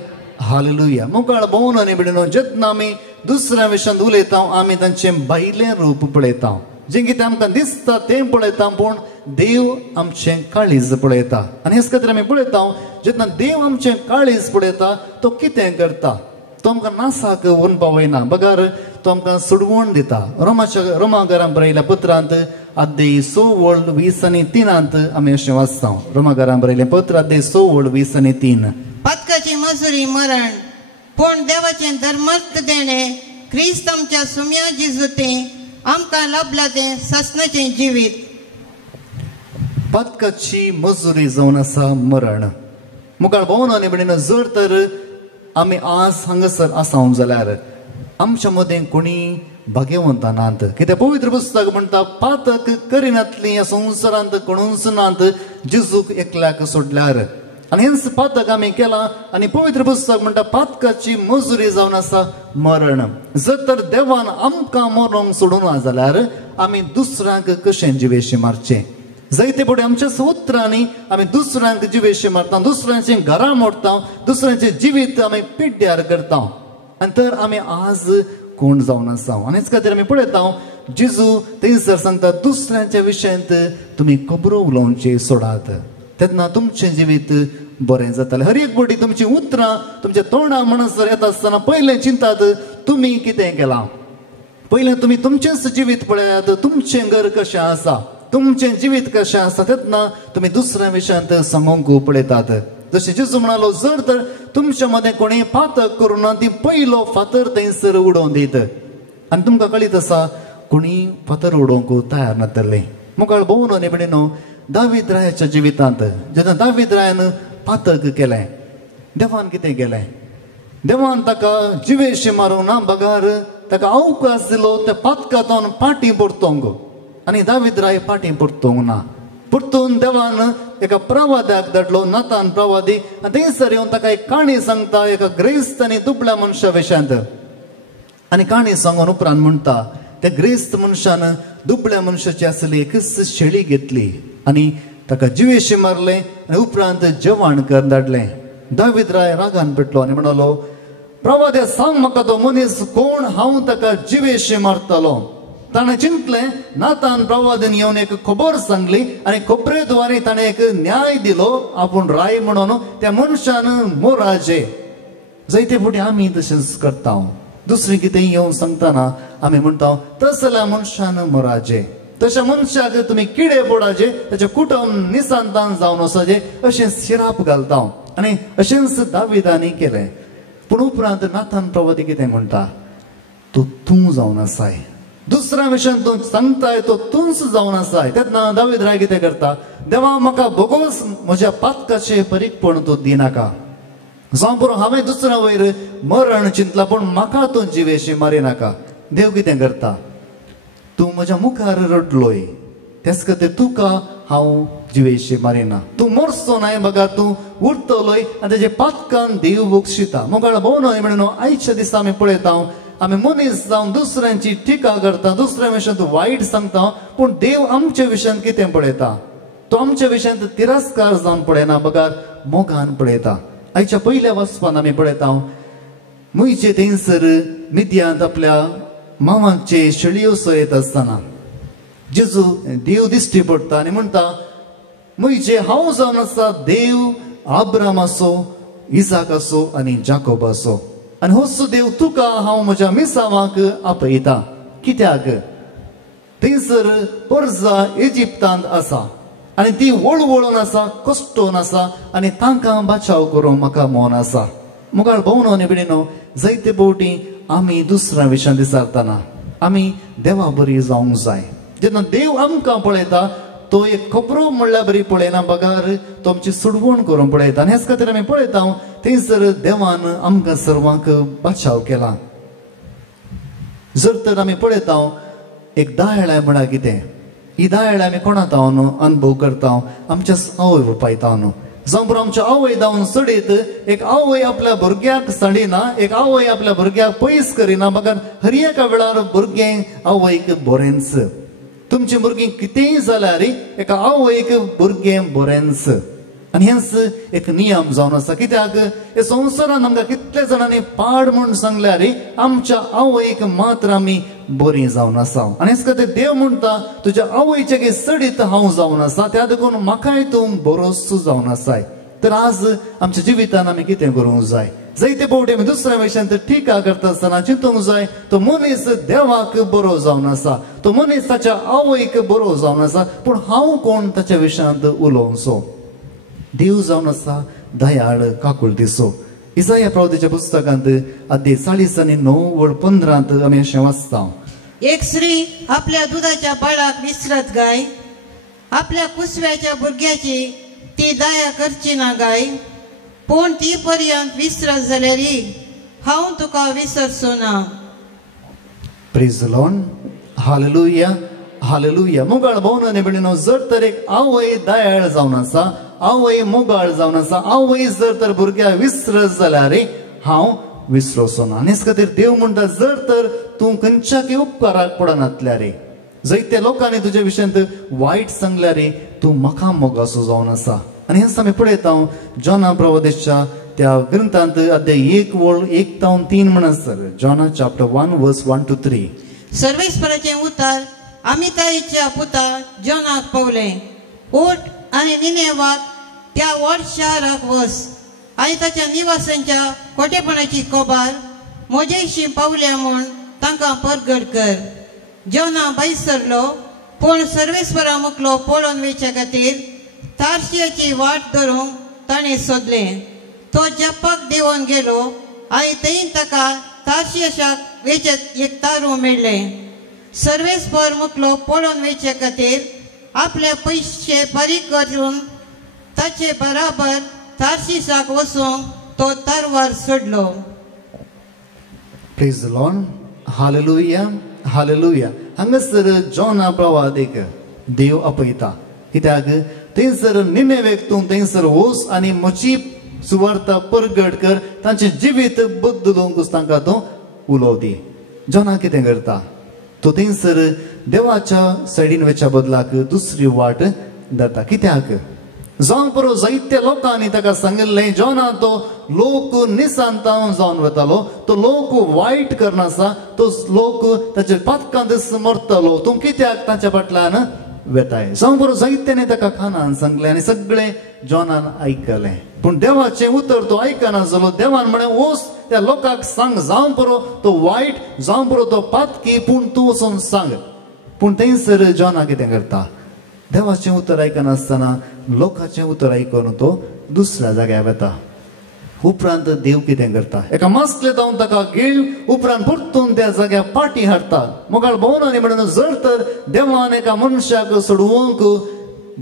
hallelujah मुखार भोंवन न्ही म्हणून जेन्ना आमी दुसऱ्या विशयान उलयता आमी तांचें भायलें रूप पळयता जें कितें आमकां दिसता तें पळयता पूण देव आमचें काळीज पळयता आनी हेच खातीर आमी पळयता जेन्ना देव आमचें काळीज पळयता तो कितें करता तो आमकां नासाक व्हरून पावयना बगार तो आमकां सोडवून दिता रोमाकारांक बरयल्या पत्रांत अध्याय 6:20-3 आमी अशें वाचता रोमाकारांक बरयलें पत्र अध्याय 6:20-3 पातकाची मजुरी मरण पूण देवाचें धर्मार्थ देणें क्रिस्त आमच्या सुम्या जिजुतें आमकां लाभला तें ससनाचें जिवीत पातकाची मजुरी जावन आसा मरण मुखार भोंवन न्ही म्हणून जर तर आमी आज हांगासर आसां जाल्यार आमच्या मदें कोणी भाग्यवंतां नात कित्याक पवित्र पुस्तक म्हणटा पातक करिनातलीं ह्या संवसारांत कोणूच नात जेजूक एकल्याक सोडल्यार आनी हेच पातक आमी केलां आनी पवित्र पुस्तक म्हणटा पातकाची मजुरी जावन आसा मरण जर तर देवान आमकां मरोंक सोडूना जाल्यार आमी दुसऱ्यांक कशें जिवेशी मारचें जायते फुडें आमच्या उतरांनी आमी दुसऱ्यांक जिवेशी मारता दुसऱ्यांचें घरां मोडटा दुसऱ्यांचें जिवीत आमी पिड्ड्यार करता आनी तर आमी आज कोण जावन आसा आनी हेच खातीर आमी पळयता जेजू थंयसर सांगता दुसऱ्यांच्या विशयांत तुमी खबरो उलोवचे सोडात तेन्ना तुमचें जिवीत बरें जातालें हर एक फावटी तुमचीं उतरां तुमच्या तोंडा म्हणसर येता आसतना पयलें चिंतात तुमी कितें केलां पयलें तुमी तुमचेंच जिवीत पळयात तुमचें घर कशें आसा तुमचें जिवीत कशें आसा तेन्ना तुमी दुसऱ्या विशयांत सांगूंक पळयतात जशें जेजू म्हणालो जर तर तुमच्या मदें कोणें पातक करून ती पयलो फातर थंयसर उडोवन दीत आनी तुमकां कळीत आसा कोणी फातर उडोवंक तयार नासतलें मुखार भोंवन न्ही म्हणून दावीद रायाच्या जिवितांत जेन्ना दावीद रायान पातक केलें देवान कितें केलें देवान ताका जिवेशी मारूंक ना बगार ताका अवकाश दिलो त्या पातकांतून फाटीं परतोवंक आनी दावीद राय फाटीं परतोवंक ना परतून देवान एका प्रवाद्याक धाडलो नातान प्रवादी आनी थंयसर येवन ताका एक काणी सांगता एका ग्रेस्त आनी दुबळ्या मनशा विशयांत आनी काणी सांगून उपरांत म्हणटा त्या ग्रेस्त मनशान दुबळ्या मनशाची आसली एकच शेळी घेतली आनी ताका जिवेशी मारलें आनी उपरांत जेवण कर धाडलें दावीद राय रागान पेटलो आनी म्हणलो प्रवाद्या सांग म्हाका तो मनीस कोण हांव ताका जिवेशी मारतलो ताणें चिंतलें नातान प्रवादीन येवन एक खबर सांगली आनी खबरे द्वारे ताणें एक न्याय दिलो आपूण राय म्हणून त्या मनशान मोराजे जायते फावटी आमी तशेंच करता दुसरें कितें येवन सांगतना आमी म्हणटा तसल्या मनशान मोराजे तशा मनशाक तुमी किडे पडाचे ताचें कुटुंब निसांतान जावन वचचे अशें शिराप घालता आनी अशेंच दाविदानी केलें पूण उपरांत नातान प्रवादी कितें म्हणटा तूं जावन आसाय दुसऱ्या विशयान तूं सांगताय तो तूंच जावन आसाय तेन्ना दावीद राय कितें करता देवा म्हाका भोगोस म्हज्या पातकाचें परीकपण तूं दिनाका जावं पुरो हांवें दुसऱ्या वयर मरण चिंतलां पूण म्हाका तूं जिवेशी मारिनाका देव कितें करता तूं म्हज्या मुखार रडलोय तेच खातीर तुका हांव जिवेशी मारिना तूं मरचो न्हय बगा तूं उरतलोय आनी तेजे पातकान देव बक्षिता मोगाळ भोंवनय म्हणून आयच्या दिसा आमी पळयता आमी मनीस जावन दुसऱ्यांची टिका करता दुसऱ्या विशयांत वायट सांगता पूण देव आमच्या विशयांत कितें पळयता तो आमच्या विशयांत तिरस्कार जावन पळयना बगार मोगान पळयता आयच्या पयल्या वचपान आमी पळयता मुयचे थंयसर मिद्यांत आपल्या मांवाचे शेळयो सयत आसतना जेजू देव दिश्टी पडटा आनी म्हणटा मुयचे हांव जावन आसा देव आब्राम आसो इसाक आसो आनी जाकोब आसो आनी होच देव तुका हांव म्हज्या मिसावाक आपयता कित्याक थंयसर पर्जा इजिप्तांत आसा आनी ती वळवळून आसा, कश्टोवन आसा आनी तांकां बचाव करूंक म्हाका मोन आसा. मुखार भोवनो आनी बिडीनो, जायते फावटी आमी दुसऱ्या विशयान विचारतना आमी देवा बरी जावंक जाय. जेन्ना देव आमकां पळयता तो एक खबरो म्हणल्यार बरी पळयना, बगार तो आमची सुडवण करून पळयता. आनी हेच खातीर आमी पळयता थंयसर देवान आमकां सर्वांक बचाव केला. जर तर आमी पळयता एक दायळाय म्हणल्यार कितें, ही दायळाय आमी कोणा तावन अनुभव करता, आमच्या आवय बापायता न्हू. जावं आमच्या आवय जावन सडीत एक आवय आपल्या भुरग्याक सांडिना, एक आवय आपल्या भुरग्याक पयस करिना. बघा हर एका वेळार भुरगें आवयक बरेंच. तुमची भुरगीं कितेंय जाल्यार एका आवयक भुरगें बरेंच. आनी हेंच एक नियम जावन आसा. कित्याक हे संवसारान आमकां कितले जाणांनी पाड म्हूण सांगल्यार आमच्या आवयक मात्र आमी बरीं जावन आसा. आनी हेच खातीर देव म्हणटा तुज्या आवयचे सडीत हांव जावन आसा, त्या देखून म्हाकाय तूं बरोच जावन आसाय. तर आज आमच्या जिवितान आमी कितें करूंक जाय? जायते फावटी आमी दुसऱ्या विशयान टिका करता आसतना चिंतूंक जाय तो मनीस देवाक बरो जावन आसा, तो मनीस ताच्या आवयक बरो जावन आसा, पूण हांव कोण ताच्या विशयांत उलोवचो? देव जावन आसा दयाळ काकुळटीचो. इसाया प्रवक्त्याच्या पुस्तकांत अध्याय 40 आनी 9:15 आमी अशें वाचता. एक स्त्री आपल्या दुधाच्या बाळाक विसरत गाय, आपल्या कुसव्याच्या भुरग्याची ती दया करची ना गाय. पूण ती पर्यंत विसरत जाल्यार हांव तुका विसरचो ना. Praise the Lord. Hallelujah, hallelujah. मोगाळ भोवनो आनी भयणीनो, जर तर एक आवय दयाळ जावन आसा, आवय मोगाळ जावन आसा, आवय जर तर भुरग्याक विसरत जाल्यार हांव विसरचो ना. आनी हेच खातीर देव म्हणटा जर तर तूं खंयच्याकय उपकाराक पडनातल्यार, जायत्या लोकांनी तुज्या विशयांत वायट सांगल्यार तूं म्हाका मोगाचो जावन आसा. आनी हेंच आमी पळयता जॉना प्रवादेशच्या त्या ग्रंथांत अध्याय 1:1-3 म्हण आसता. जॉना चॅप्टर 1:1-3. सर्वेस्पराचें उतर अमिताईच्या पुता जॉनाक पावलें. उठ आनी निनेवाक त्या व्हड शाराक वच आनी ताच्या निवासांच्या खोटेपणाची खबर मोजेशी पावल्या म्हूण तांकां परगट कर. जॉना भायर सरलो, पूण सर्वेस्परा मुखलो पळोवन वयच्या खातीर तार्शियाची वाट धरूंक ताणें सोदलें. तो जप्पाक देंवोन गेलो आनी थंय ताका तार्शियाक वेचत एक तारू मेळ्ळें. सर्वेस्पर मुखलो पळोवन वयच्या खातीर आपले पयशे फारीक करून ताचे बराबर तार्शिसाक वचूंक तो तारवार सोडलो. Praise the Lord. Hallelujah, hallelujah. हांगासर जॉना प्रवादीक देव आपयता. कित्याक थंयसर निनेवेक तूं थंयसर वच आनी म्हजी सुवार्ता परगट कर, तांचें जिवीत बदलूंक तांकां तूं उलोव दी. जॉना कितें करता? तो थंयसर देवाच्या सायडीन वयच्या बदलाक दुसरी वाट धरता. कित्याक जावं बरो जायत्या लोकांनी ताका सांगिल्लें जॉना तो लोक निसांताव जावन वतालो, तो लोक वायट करनासा, तो लोक ताचे पातकांत मरतलो, तूं कित्याक ताच्या फाटल्यान वेताय. जावं बरो जायत्यांनी ताका खानान सांगलें आनी सगळें जॉनान आयकलें. पूण देवाचें उतर तो आयकना जालो. देवान म्हळें वच त्या लोकांक सांग, जावं बरो तो वायट, जावं बरो तो पातकी, पूण तूं वचून सांग. पूण थंयसर जॉना कितें करता? देवाचें उतर आयकनासतना लोकांचें उतर आयकून तो दुसऱ्या जाग्यार वता. उपरांत देव कितें करता? एका मसले जावन ताका घेवन उपरांत परतून त्या जाग्यार पाटी हाडटा. मोगाळ भोवनांनी म्हणून जर तर देवान एका मनशाक सोडवूंक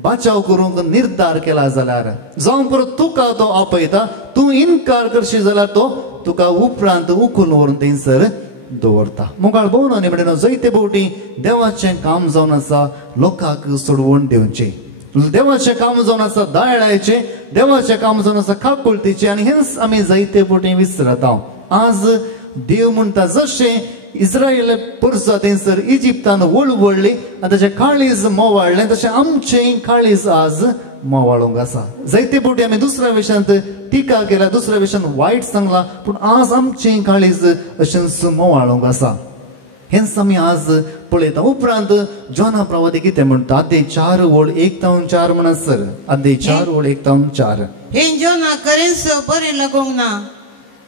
बचाव करूंक निर्धार केला जाल्यार, जावं परत तुका तो आपयता, तूं इन्कार करशी जाल्यार तो तुका उपरांत उखलून व्हरून थंयसर दवरता. मोगाळ भोवनांनी म्हणून जायते फावटी देवाचें काम जावन आसा लोकांक सोडवून दिवचें. देवाचें काम जावन आसा दयाळायेचें, देवाचें काम जावन आसा काकुळटीचें. आनी हेंच आमी जायते फावटी विसरता. आज देव म्हणटा जशें इस्रायल पुरसा थंयसर इजिप्तान वळवळ्ळी आनी ताचें काळीज मोवाळ्ळें, तशें आमचें काळीज आज मोवाळूंक आसा. जायते फावटी आमी दुसऱ्या विशयांत टिका केल्या, दुसऱ्या विशयान वायट सांगलां, पूण आज आमचें काळीज अशेंच मोवाळूंक आसा. हेंच आमी आज पळयता. उपरांत जॉना प्रवादी कितें म्हणटा? अध्याय 4:1-4 म्हण आसर. अध्याय 4:1-4. हे जॉना खरेंच बरें लागूंक ना.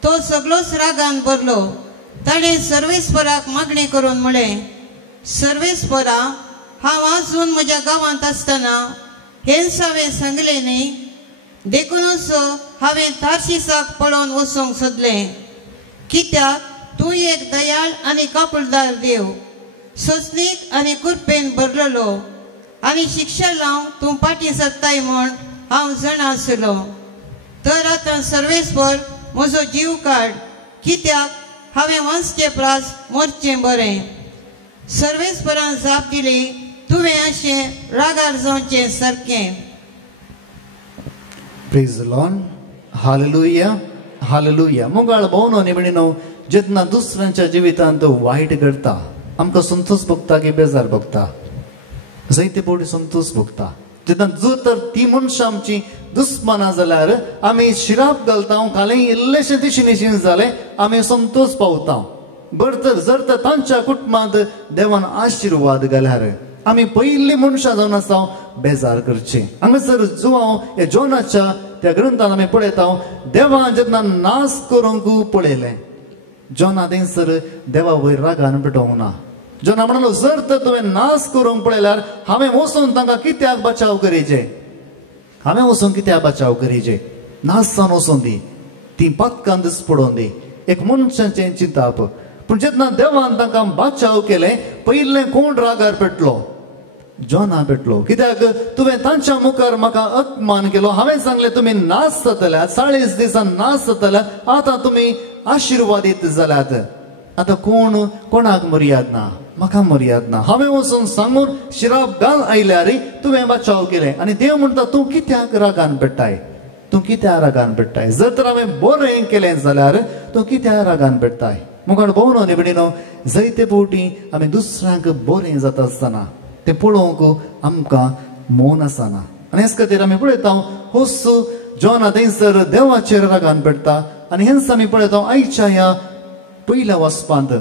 तो सगळोच रागान भरलो. ताणें सर्वेस्पराक मागणी करून म्हळें, सर्वेस्परा हांव आजून म्हज्या गांवांत आसतना हेंच हांवें सांगलें न्ही, देखूनच हांवें तार्शीसाक पळोवन वचूंक सोदलें, कित्याक तूं एक दयाळ आनी काकुळदार देव, सोंसणीक आनी कुरपेन भरलेलो, आनी शिक्षा लावन तूं पाटी सरताय म्हूण हांव जाणा आसलो. तर आतां सर्वेस्पर म्हजो जीव काड, कित्याक हांवें वंसचे प्रास मरचें बरें. सर्वेस्परान जाप दिली, तुवें अशें रागार जावचें सारकें. Praise the Lord. Hallelujah. Hallelujah. मुगाळ भोवनो निमणीनो जेन्ना दुसऱ्यांच्या जिवितांत वायट घडता आमकां संतोष भोगता की बेजार भोगता? जायते फावटी संतोष भोगता. जेन्ना जर तर ती मनशां आमची दुस्मानां जाल्यार आमी शिराप घालता, खालें इल्लेशें दिशेन जालें आमी संतोष पावता. जर तर तांच्या कुटुंबांत देवान आशिर्वाद घाल्यार आमी पयलीं मनशां जावन आसा बेजार करचें. हांगासर जो हांव ह्या जोनाच्या त्या ग्रंथान आमी पळयता, देवान जेन्ना नाश करूंक पळयलें, जोना थंयसर देवा वयर रागान पेटोवंक ना. जोना म्हणलो, जर तर तुवें नाश करूंक पळयल्यार हांवें वचून तांकां कित्याक बचाव करीचें, हांवें वचून कित्याक बचाव करीचें? नाश जावन वचून दी, ती पातकान दीस पडोवन दी, एक मनशाचें चिंताप. पूण जेन्ना देवान तांकां बचाव केलें, पयलें कोण रागार पेटलो? जोना पेटलो. कित्याक तुवें तांच्या मुखार म्हाका अपमान केलो. हांवें सांगलें तुमी नाश जातल्यात, 40 दिसान नाश जातल्यात, आतां तुमी आशिर्वादीत जाल्यात. आतां कोणाक मर्याद ना, म्हाका मर्याद ना. हांवें वचून सांगून शिराप घाल आयल्यार तुवें बचाव केलें. आनी देव म्हणटा, तूं कित्याक रागान पेट्टाय? तूं कित्याक रागान पेट्टाय? जर तर हांवें बरें केलें जाल्यार तूं कित्याक रागान पेट्टाय? मुखार भोवनो निबडीनो जायते फावटी आमी दुसऱ्यांक बरें जाता आसतना तें पळोवंक आमकां मौन आसना. आनी हेच खातीर आमी पळयता होस जोना थंयसर देवाचेर रागान पेट्टा. आनी हेंच आमी पळयता आयच्या ह्या पयल्या वचपांत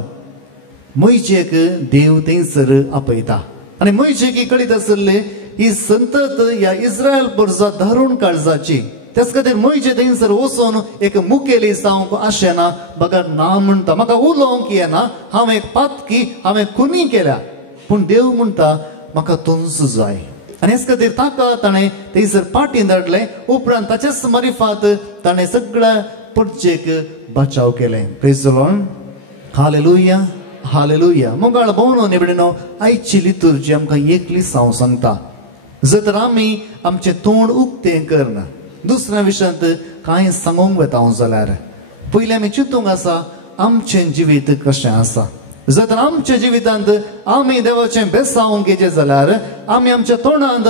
मोइशेक देव थंयसर आपयता. आनी मोइशेक कळीत आसले ही संतत ह्या इस्रायल परजा धरून काळजाची. त्याच खातीर मोइशे थंयसर वचून एक मुखेली जावंक आशेना. म्हाका ना म्हणटा, म्हाका उलोवंक येना, हांव एक पातकी, हांवें खुनी केल्या. पूण देव म्हणटा, म्हाका तुंच जाय. आनी हेच खातीर ताका ताणें थंयसर पाटी धाडलें. उपरांत ताचेच मारिफात ताणें सगळ्या परचेक बचाव केलें. Praise the Lord. Hallelujah. Hallelujah. मुगाळ भोवनो निबडीनो आयची लितुर्जी आमकां एकली सांगता, जर तर आमी आमचें तोंड उक्तें करना, दुसऱ्या विशयांत कांय सांगूंक वेता जाल्यार पयलीं आमी चिंतूंक आसा आमचें जिवीत कशें आसा. जर तर आमच्या जिवितांत आमी देवाचें बेसावूंक घेचें जाल्यार आमी आमच्या तोंडांत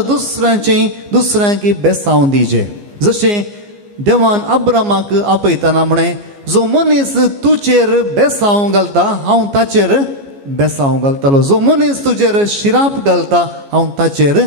दुसऱ्यांक बेसावूंक दिचें. जशें देवान अब्रामाक आपयतना म्हणें, जो मनीस तुजेर बेसावूंक घालता हांव ताचेर बेसावूंक घालतलो, जो मनीस तुजेर शिराप घालता हांव ताचेर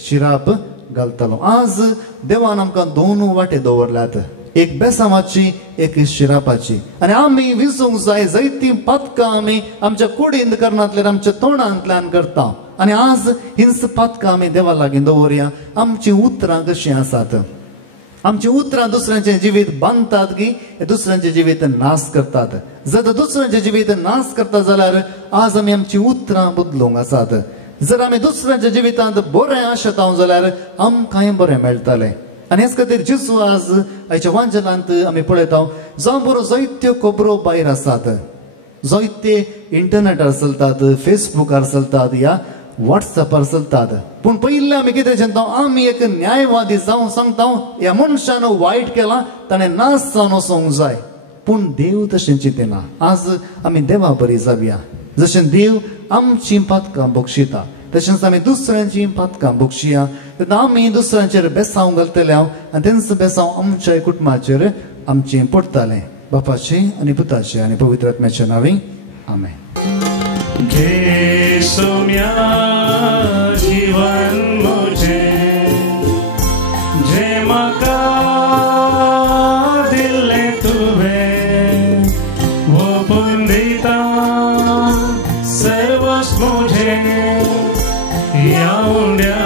शिराप घालतलो. आज देवान आमकां दोन वाटे दवरल्यात, एक बेसावाची, एक शिरापाची. आनी आमी विसूंक जाय. जायतीं पातकां आमी आमच्या कुडींत करनातल्यान आमच्या तोंडांतल्यान करता. आनी आज हिंच पातकां आमी देवा लागीं दवरया. आमचीं उतरां कशीं आसात? आमचीं उतरां दुसऱ्यांचें जिवीत बांदतात की दुसऱ्यांचें जिवीत नाश करतात? जर दुसऱ्यांचें जिवीत नाश करता जाल्यार आज आमी आमचीं उतरां बदलूंक आसात. जर आमी दुसऱ्यांच्या जिवितांत बरें आशेता जाल्यार आमकांय बरें मेळटलें. आनी हेच खातीर जेजू आज आयच्या वांचनांत आमी पळयता जावं बरो जायत्यो खबरो भायर आसात, जायते इंटरनेटार चलतात, फेसबुकार चलतात, या व्हॉट्सएपार चलतात. पूण पयलीं आमी कितें चिंता, आमी एक न्यायवादी जावन सांगता ह्या मनशान वायट केलां, ताणें नाश जावन वचोंक जाय. पूण देव तशें चिंतिना. आज आमी देवा बरी जावया. जशें देव आमचीं पातकां बक्षिता तशेंच आमी दुसऱ्यांचीं पातकां बक्षिया. तेन्ना आमी दुसऱ्यांचेर बेसांव घालतले आनी तेंच बेसांव आमच्या कुटुंबाचेर आमचें पडटलें. बापाचें आनी पुताचें आनी पवित्र आत्म्याच्या नांवान आमेन. जीवन मुझे जे म्हाका दिल्लें तुवें ओपून दिता सर्वच मुझे याउंड्या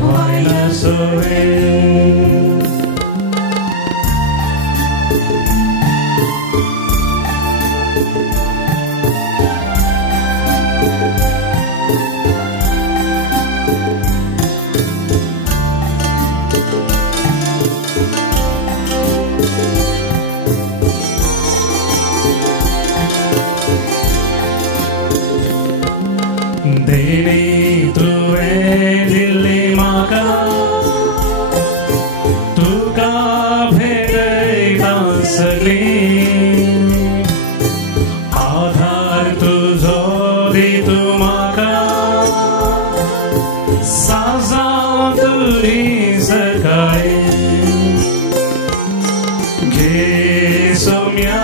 व्हायला सोवे. तिणी तुवें दिल्ली म्हाका तुका भेटयता सगळी आधार तुजो दितू म्हाका साजा तुरी सकाळी घे सोम्या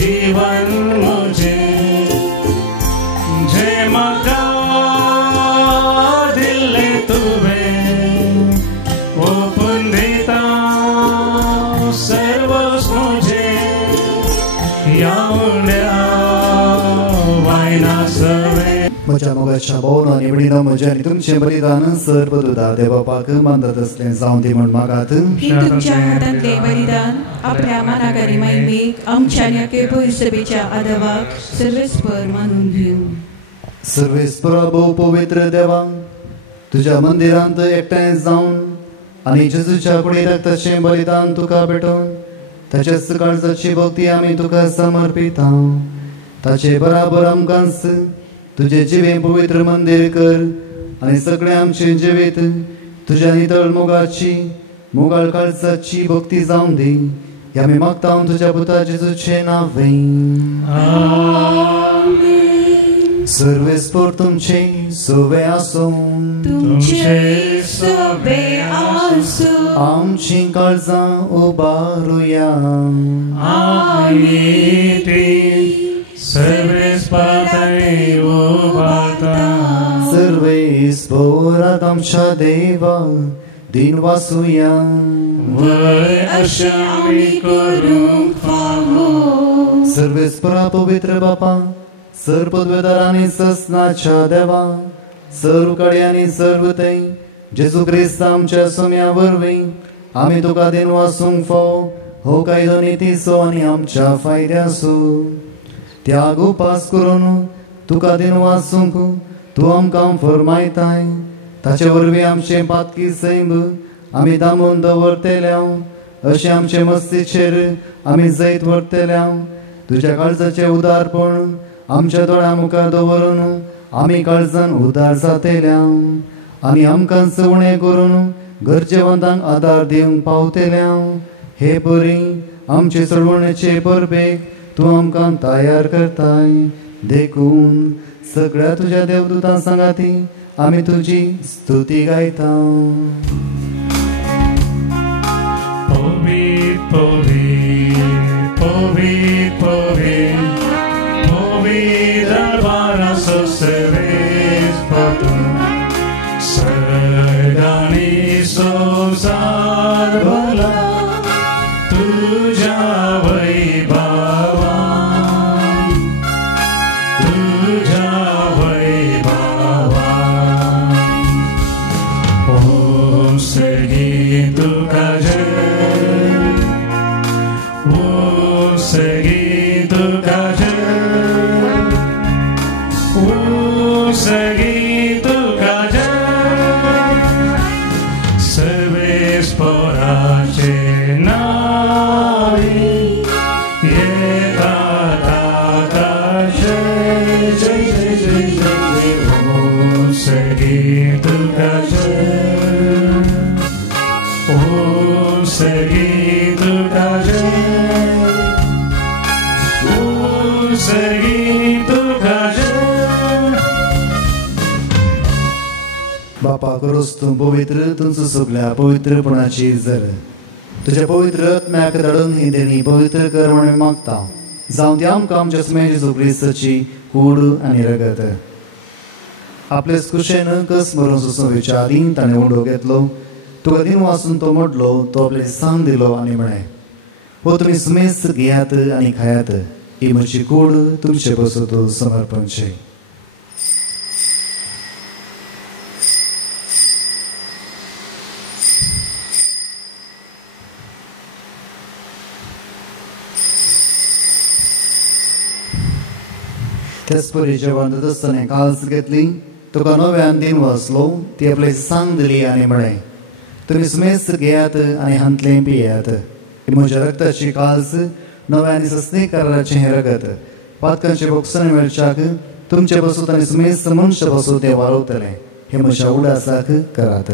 जीवन मुझे जे म्हाका दिल्ले तुवें ओपून दिता सर्वच मुझे यावड्या वायना सवे म्हज्या मोगाच्या भोवना निवडीनं म्हजें आनी तुमचें बलिदान सर्व दुदा देवापाक मानत असलें जावं दी म्हण मागात हे तुमच्या हातांतले बलिदान आपल्या मानाकारी मायमेक आमच्या आनी अखेर सभेच्या आदवाक सर्वेस्पर मानून घेऊ. सर्वेस्परा भोव पवित्र देवा तुज्या मंदिरांत एकठांय जावन आनी जेजूच्या कुडी रक्ताचें बलिदान तुका भेटोवन ताचे काळजाची भक्ती आमी तुका समर्पिता. ताचे बराबर आमकांच तुझे जिवे पवित्र मंदिर कर आनी सगळे आमचे जिवीत तुज्या नितळ मोगाळ काळजाची भक्ती जावं दी. ह्या आमी मागता तुज्या पुता जेजूचे नांवें. सर्वेस्पर तुमचे सोवे आसूं तुमचे सोबे आसूं आमची काळजां उबारुया आमी ती सर्वेस्परांतय उबारता. सर्वेस्पराक आमच्या देवा दिन वासुया वय अशें आमी करूंक फावो. सर्वेस्परा पवित्र बापा सर पदवेदार आनी ससनाच्या देवा सर्व कडे आनी सर्व थंय जेजू क्रिस्त आमच्या सोम्या वरवीं आमी तुका दिन वासूंक फाव हो कायदो नितीचो आनी आमच्या फायद्याचो त्याग उपास करून तुका दिन वासूंक तूं आमकां फरमायताय. ताचे वरवीं आमचें पातकी सैम आमी दामून दवरतेल्या अशें आमचे मस्तीचेर आमी जैत व्हरतेल्या तुज्या काळजाचें उदारपण आमच्या दोळ्या मुखार दवरून आमी काळजान उदार जातेल्या आनी आमकां उणें करून गरजेवंतांक आदार दिवंक पावतेल्या. हे परी आमचे चळवळेचे परबेक तूं आमकां तयार करताय. देखून सगळ्या तुज्या देवदूतां सांगाती आमी तुजी स्तुती गायता. Povit, povit, povit, povit, povit darbara सर्वेस्परं सगळ्यांनी संसार भला तुझ्या वैभवान तुझ्या वैभवान ओम सगी तुका सगी तुका सगी तुका सर्वेस्पराचे नावी येता ताता जय जय जय जय जय ओम सगी तुका ओम सगी तुका बापा करोस तूं पवित्र तुमचो सगळ्या पवित्रपणाची जर तुज्या पवित्र आत्म्याक धाडून ही देणी पवित्र कर म्हणून मागता. जावं ती आमकां आमच्या जेजू क्रिस्ताची कूड आनी रगत. आपलेच कुशेन कस मरून सुसो विचारी ताणें उडो घेतलो तुका दिन वाचून तो मोडलो तो आपले सांग दिलो आनी म्हळें हो तुमी सुमेस्त घेयात आनी खायात ही म्हजी कूड तुमचे बसत समर्पणचे. तेच परी जेवण आसतना काल्स घेतली तुका नव्यान दिन वाचलो ती आपले सांग दिली आनी म्हळें तुमी सुमेस्त घेयात आनी हांतलें पियात ही म्हज्या रक्ताची काल्स नव्या आनी सस्तीकाराचें हें रगत पातकांचे भोगसण मेळच्याक तुमचे बसूत आनी सुमेस्त मनशां बसूत ते वालोवतले हे म्हज्या उडासाक करात.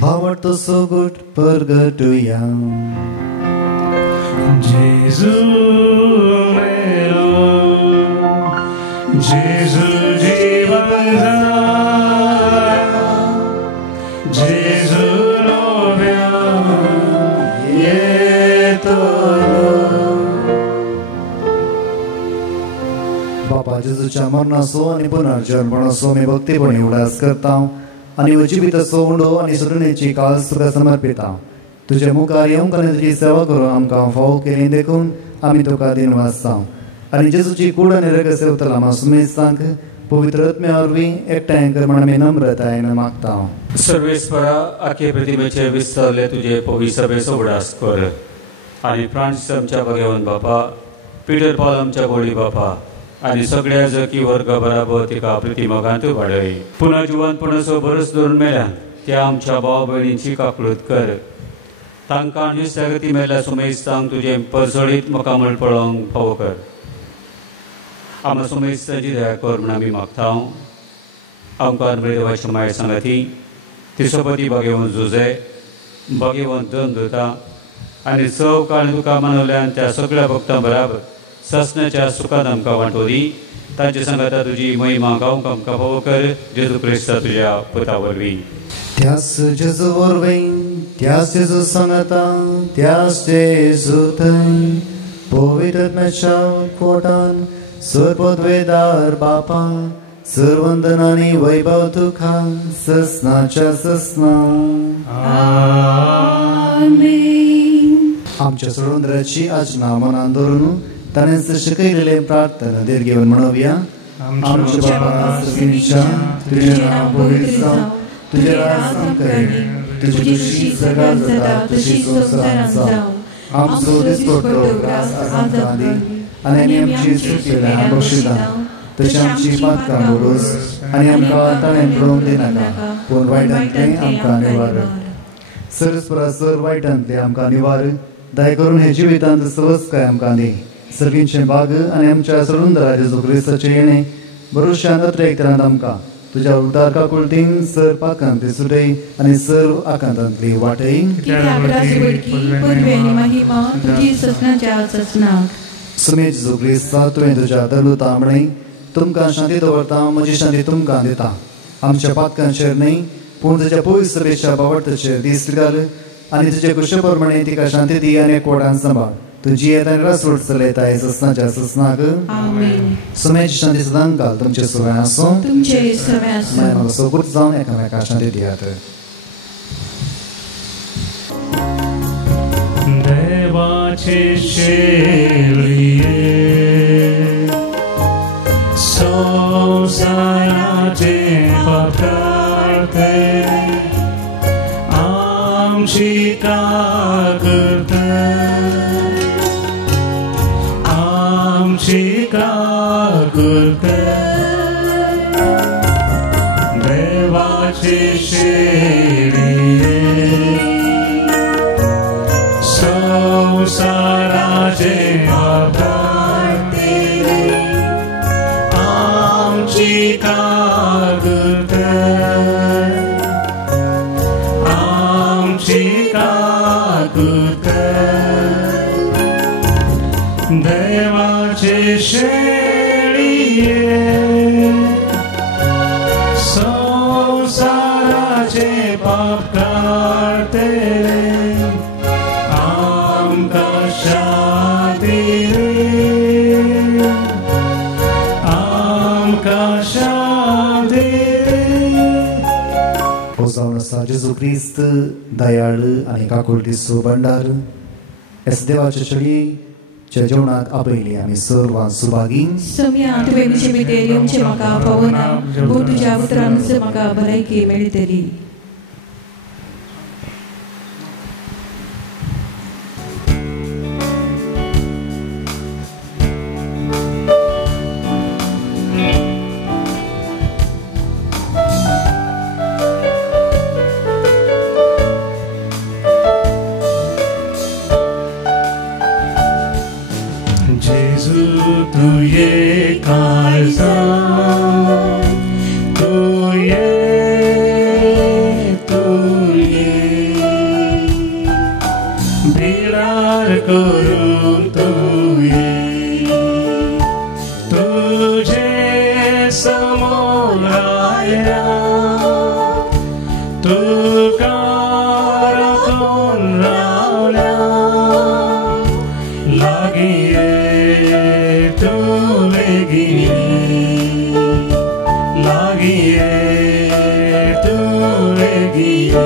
भावार्थ सोगुट परगटुया. Jésus melo, Jésus jivada, Jésus novia, yetolo. बापा जेजूच्या मरणाचो आनी पुनर्जन्मणाचो मी भक्तीपणी उडास करता आनी जिविताचो उंडो आनी सुरणेची काळ तुका समर्पिता. तुझे मुखार येवंक आनी तुजी सेवा करून आमकां फावो केली देखून आमी तुका दिन वाचता आनी जेजूची कूड आनी रगत सेवतला आमकां सुमेस्तांक पवित्र आत्म्या वरवीं एकठांय कर म्हण आमी नम्रतायेन मागता. सर्वेस्परा आखे प्रतिमेचे विस्तारले तुझे पवित्र सभेचो उडास कर आनी फ्रांसीस आमच्या भगवान बापा, पीटर पॉल आमच्या गोडी बापा आनी सगळ्या जकी वर्ग बराबर तिका प्रतिमगांत वाडय. पुन्हा जिवंतपणाचो बरस धरून मेल्या त्या आमच्या भाव भयणींची काकूळट कर. तांकां निश्चगती मेल्या सुमेस्तांक तुजे परसळीत मोकामळ पळोवंक फावो कर. आमकां सुमेस्ताची दया कर म्हण आमी मागता. आमकां मृदवाची माय सांगाती तिसोपती भगवान जुजे भगवान दंदुता आनी चव काळ तुका मनवल्यान त्या सगळ्या भक्तां बराबर ससण्याच्या सुखांत आमकां वांटोदी. तांचे सांगाता तुजी महिमा गावंक आमकां फावो कर. जेजू क्रिस्ता तुज्या पुता वरवीं. त्यास जेजू वरवीं, त्यास जेजू सांगता, त्यास जेजू थंय पवित्र आत्म्याच्या पोटान सर्वोद्वेदार बापा सर्वंदन आनी वैभव तुका ससनाच्या ससना. आमच्या सोडूंद्राची आजना मनान धरून ताणें शिकयलेले प्रार्थना देर घेवन म्हणोवया. आमच्या बाबा सगळींच्या तुजें नांव पवित्र जावं, तुजें राज करणी, तुजी खुशी सगळ्याक जाता तशी संवसारांत जावं. आमचो दिसपट्टो ग्रास आमकां दी आनी आमची चुकलेल्या बक्षिता तशी आमची पातकां भरोस आनी आमकां ताणें पळोवंक दिनाका पूण वायटांतलें आमकां निवार. सरस्परा सर वायटांतलें आमकां निवार. दया करून हे जिवितांत सवस्काय आमकां दी. सर्गींचे भाग आनी आमच्या सोडूंदरा जेजू क्रिस्ताचे येणे भरोशान अत्रेकरांत आमकां तुज्या उद्दार काकुळटीन सर पाकांत सुरय आनी सर्व आकांतांतली वाटय. सुमे जेजू क्रिस्ता तुवें तुज्या दलुता म्हणय तुमकां शांती दवरता, म्हजी शांती तुमकां दिता. आमच्या पातकांचेर न्हय पूण तुज्या पवित्र सभेच्या बावटाचेर दीस घाल आनी तुजे कुशे प्रमाणे तिका शांती दी आनी एकवटान सांबाळ. तुजी येता आनी रस उठचलयता हे ससनाच्या ससनाक. सुमेची शांती सदांच घाल तुमचे सगळें आसूं. म्हाका सगळ्यांक जावन एकामेकाक शांती दियात. देवाचे शेळये संसाराचे पकारते आमची काकर्ता आमची काकर्ता. देवाचे शेळये संसाराचे पकारते आमची काकर्ता आमची काकर्ता. देवाचे शेळये संसाराचे पाप काढते आमकां शांती आमकां शांती. हो जावन आसा जेजू क्रिस्त दयाळ आनी काकुळटीचो भंडार. एस देवाच्या शेळयेच्या जेवणाक आपयली आमी सर्वां सुभागी. सम्या तुवें म्हजे भितर येवचें म्हाका पावना पूण तुज्या उतरान म्हाका भलायकी मेळटली. समोर आया तुका राखून रावल्या लागी ये तू बेगीनी लागी ये तू बेगीनी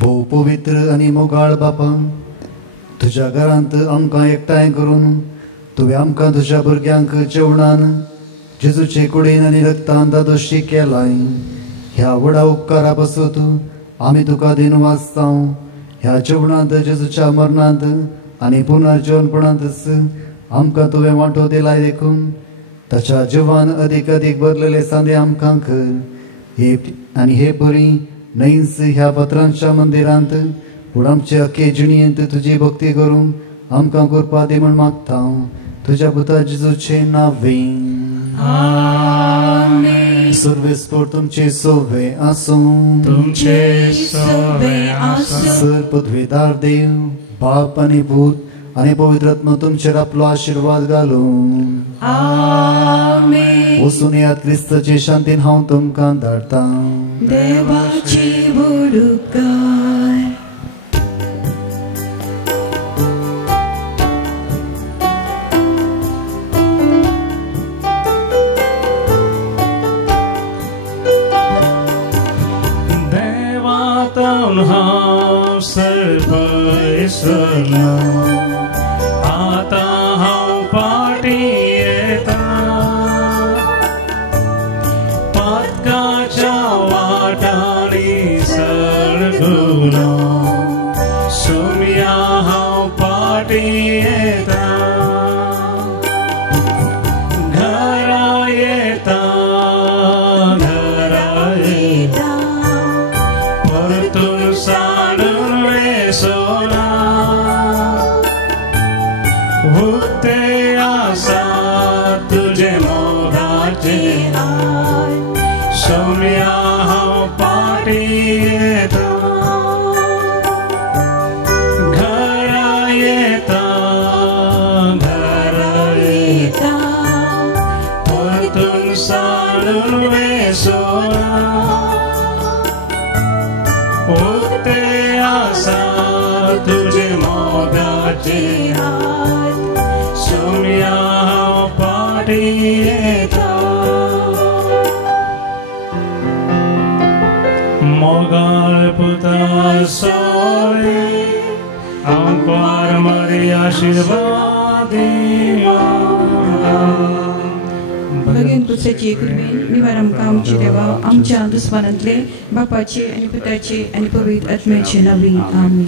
भोव पवित्र आनी मोगाळ बापा तुज्या घरांत आमकां एकठांय करून तुवें आमकां तुज्या भुरग्यांक जेवणान जेजूचे कुडीन आनी रक्तान दादोशी केलाय ह्या व्हडा उपकारा पासून आमी तुका दिन वाचता ह्या जेवणांत जेजूच्या मरणांत आनी पुनर्जीवनपणांतच आमकां तुवें वांटो दिलाय देखून ताच्या जिवान अदीक अदीक भरलेले सांदे आमकां कर आनी हे बरी नैस ह्या पत्रांच्या मंदिरांत पूण आमचे अख्खे जिणेंत तुजी भक्ती करून आमकां करपा दी म्हण मागता तुज्या पुता जेजूचे नांवें आमेन सर्वेस्पर तुमचे सोवे आसूं तुमचे सोवे आसूं सर पदवेदार देव बाप आनी भूत आनी पवित्र आत्मा तुमचेर आपलो आशीर्वाद घालूं आमेन वचून येयात क्रिस्ताचे शांतीन हांव तुमकां धाडटा देवाची बुडुकाय देवातावन हांव सर्व इसरलो आतां हांव पाटी येता पातकाच्या वाटांनी सरगुलो सुम्या हांव पाटी येता घरा येता परतून साडून वेसोना उक्ते आसा तुजे मोगाचे सोम्या हांव पाटी येता घरा येता परतून साडून वेसोना उक्ते आसा तुजे मोगाचे सोम्या हांव पाटी येता मोगाळ पुता सोळे हांव पार मरी आशीर्वादी भगीन पुरुषाची कृपेन निवार आमकां आमची देवा आमच्या दुस्मानांतले बापाचे आनी पुताचे आनी पवित्र आत्म्याचे नांवान आमीन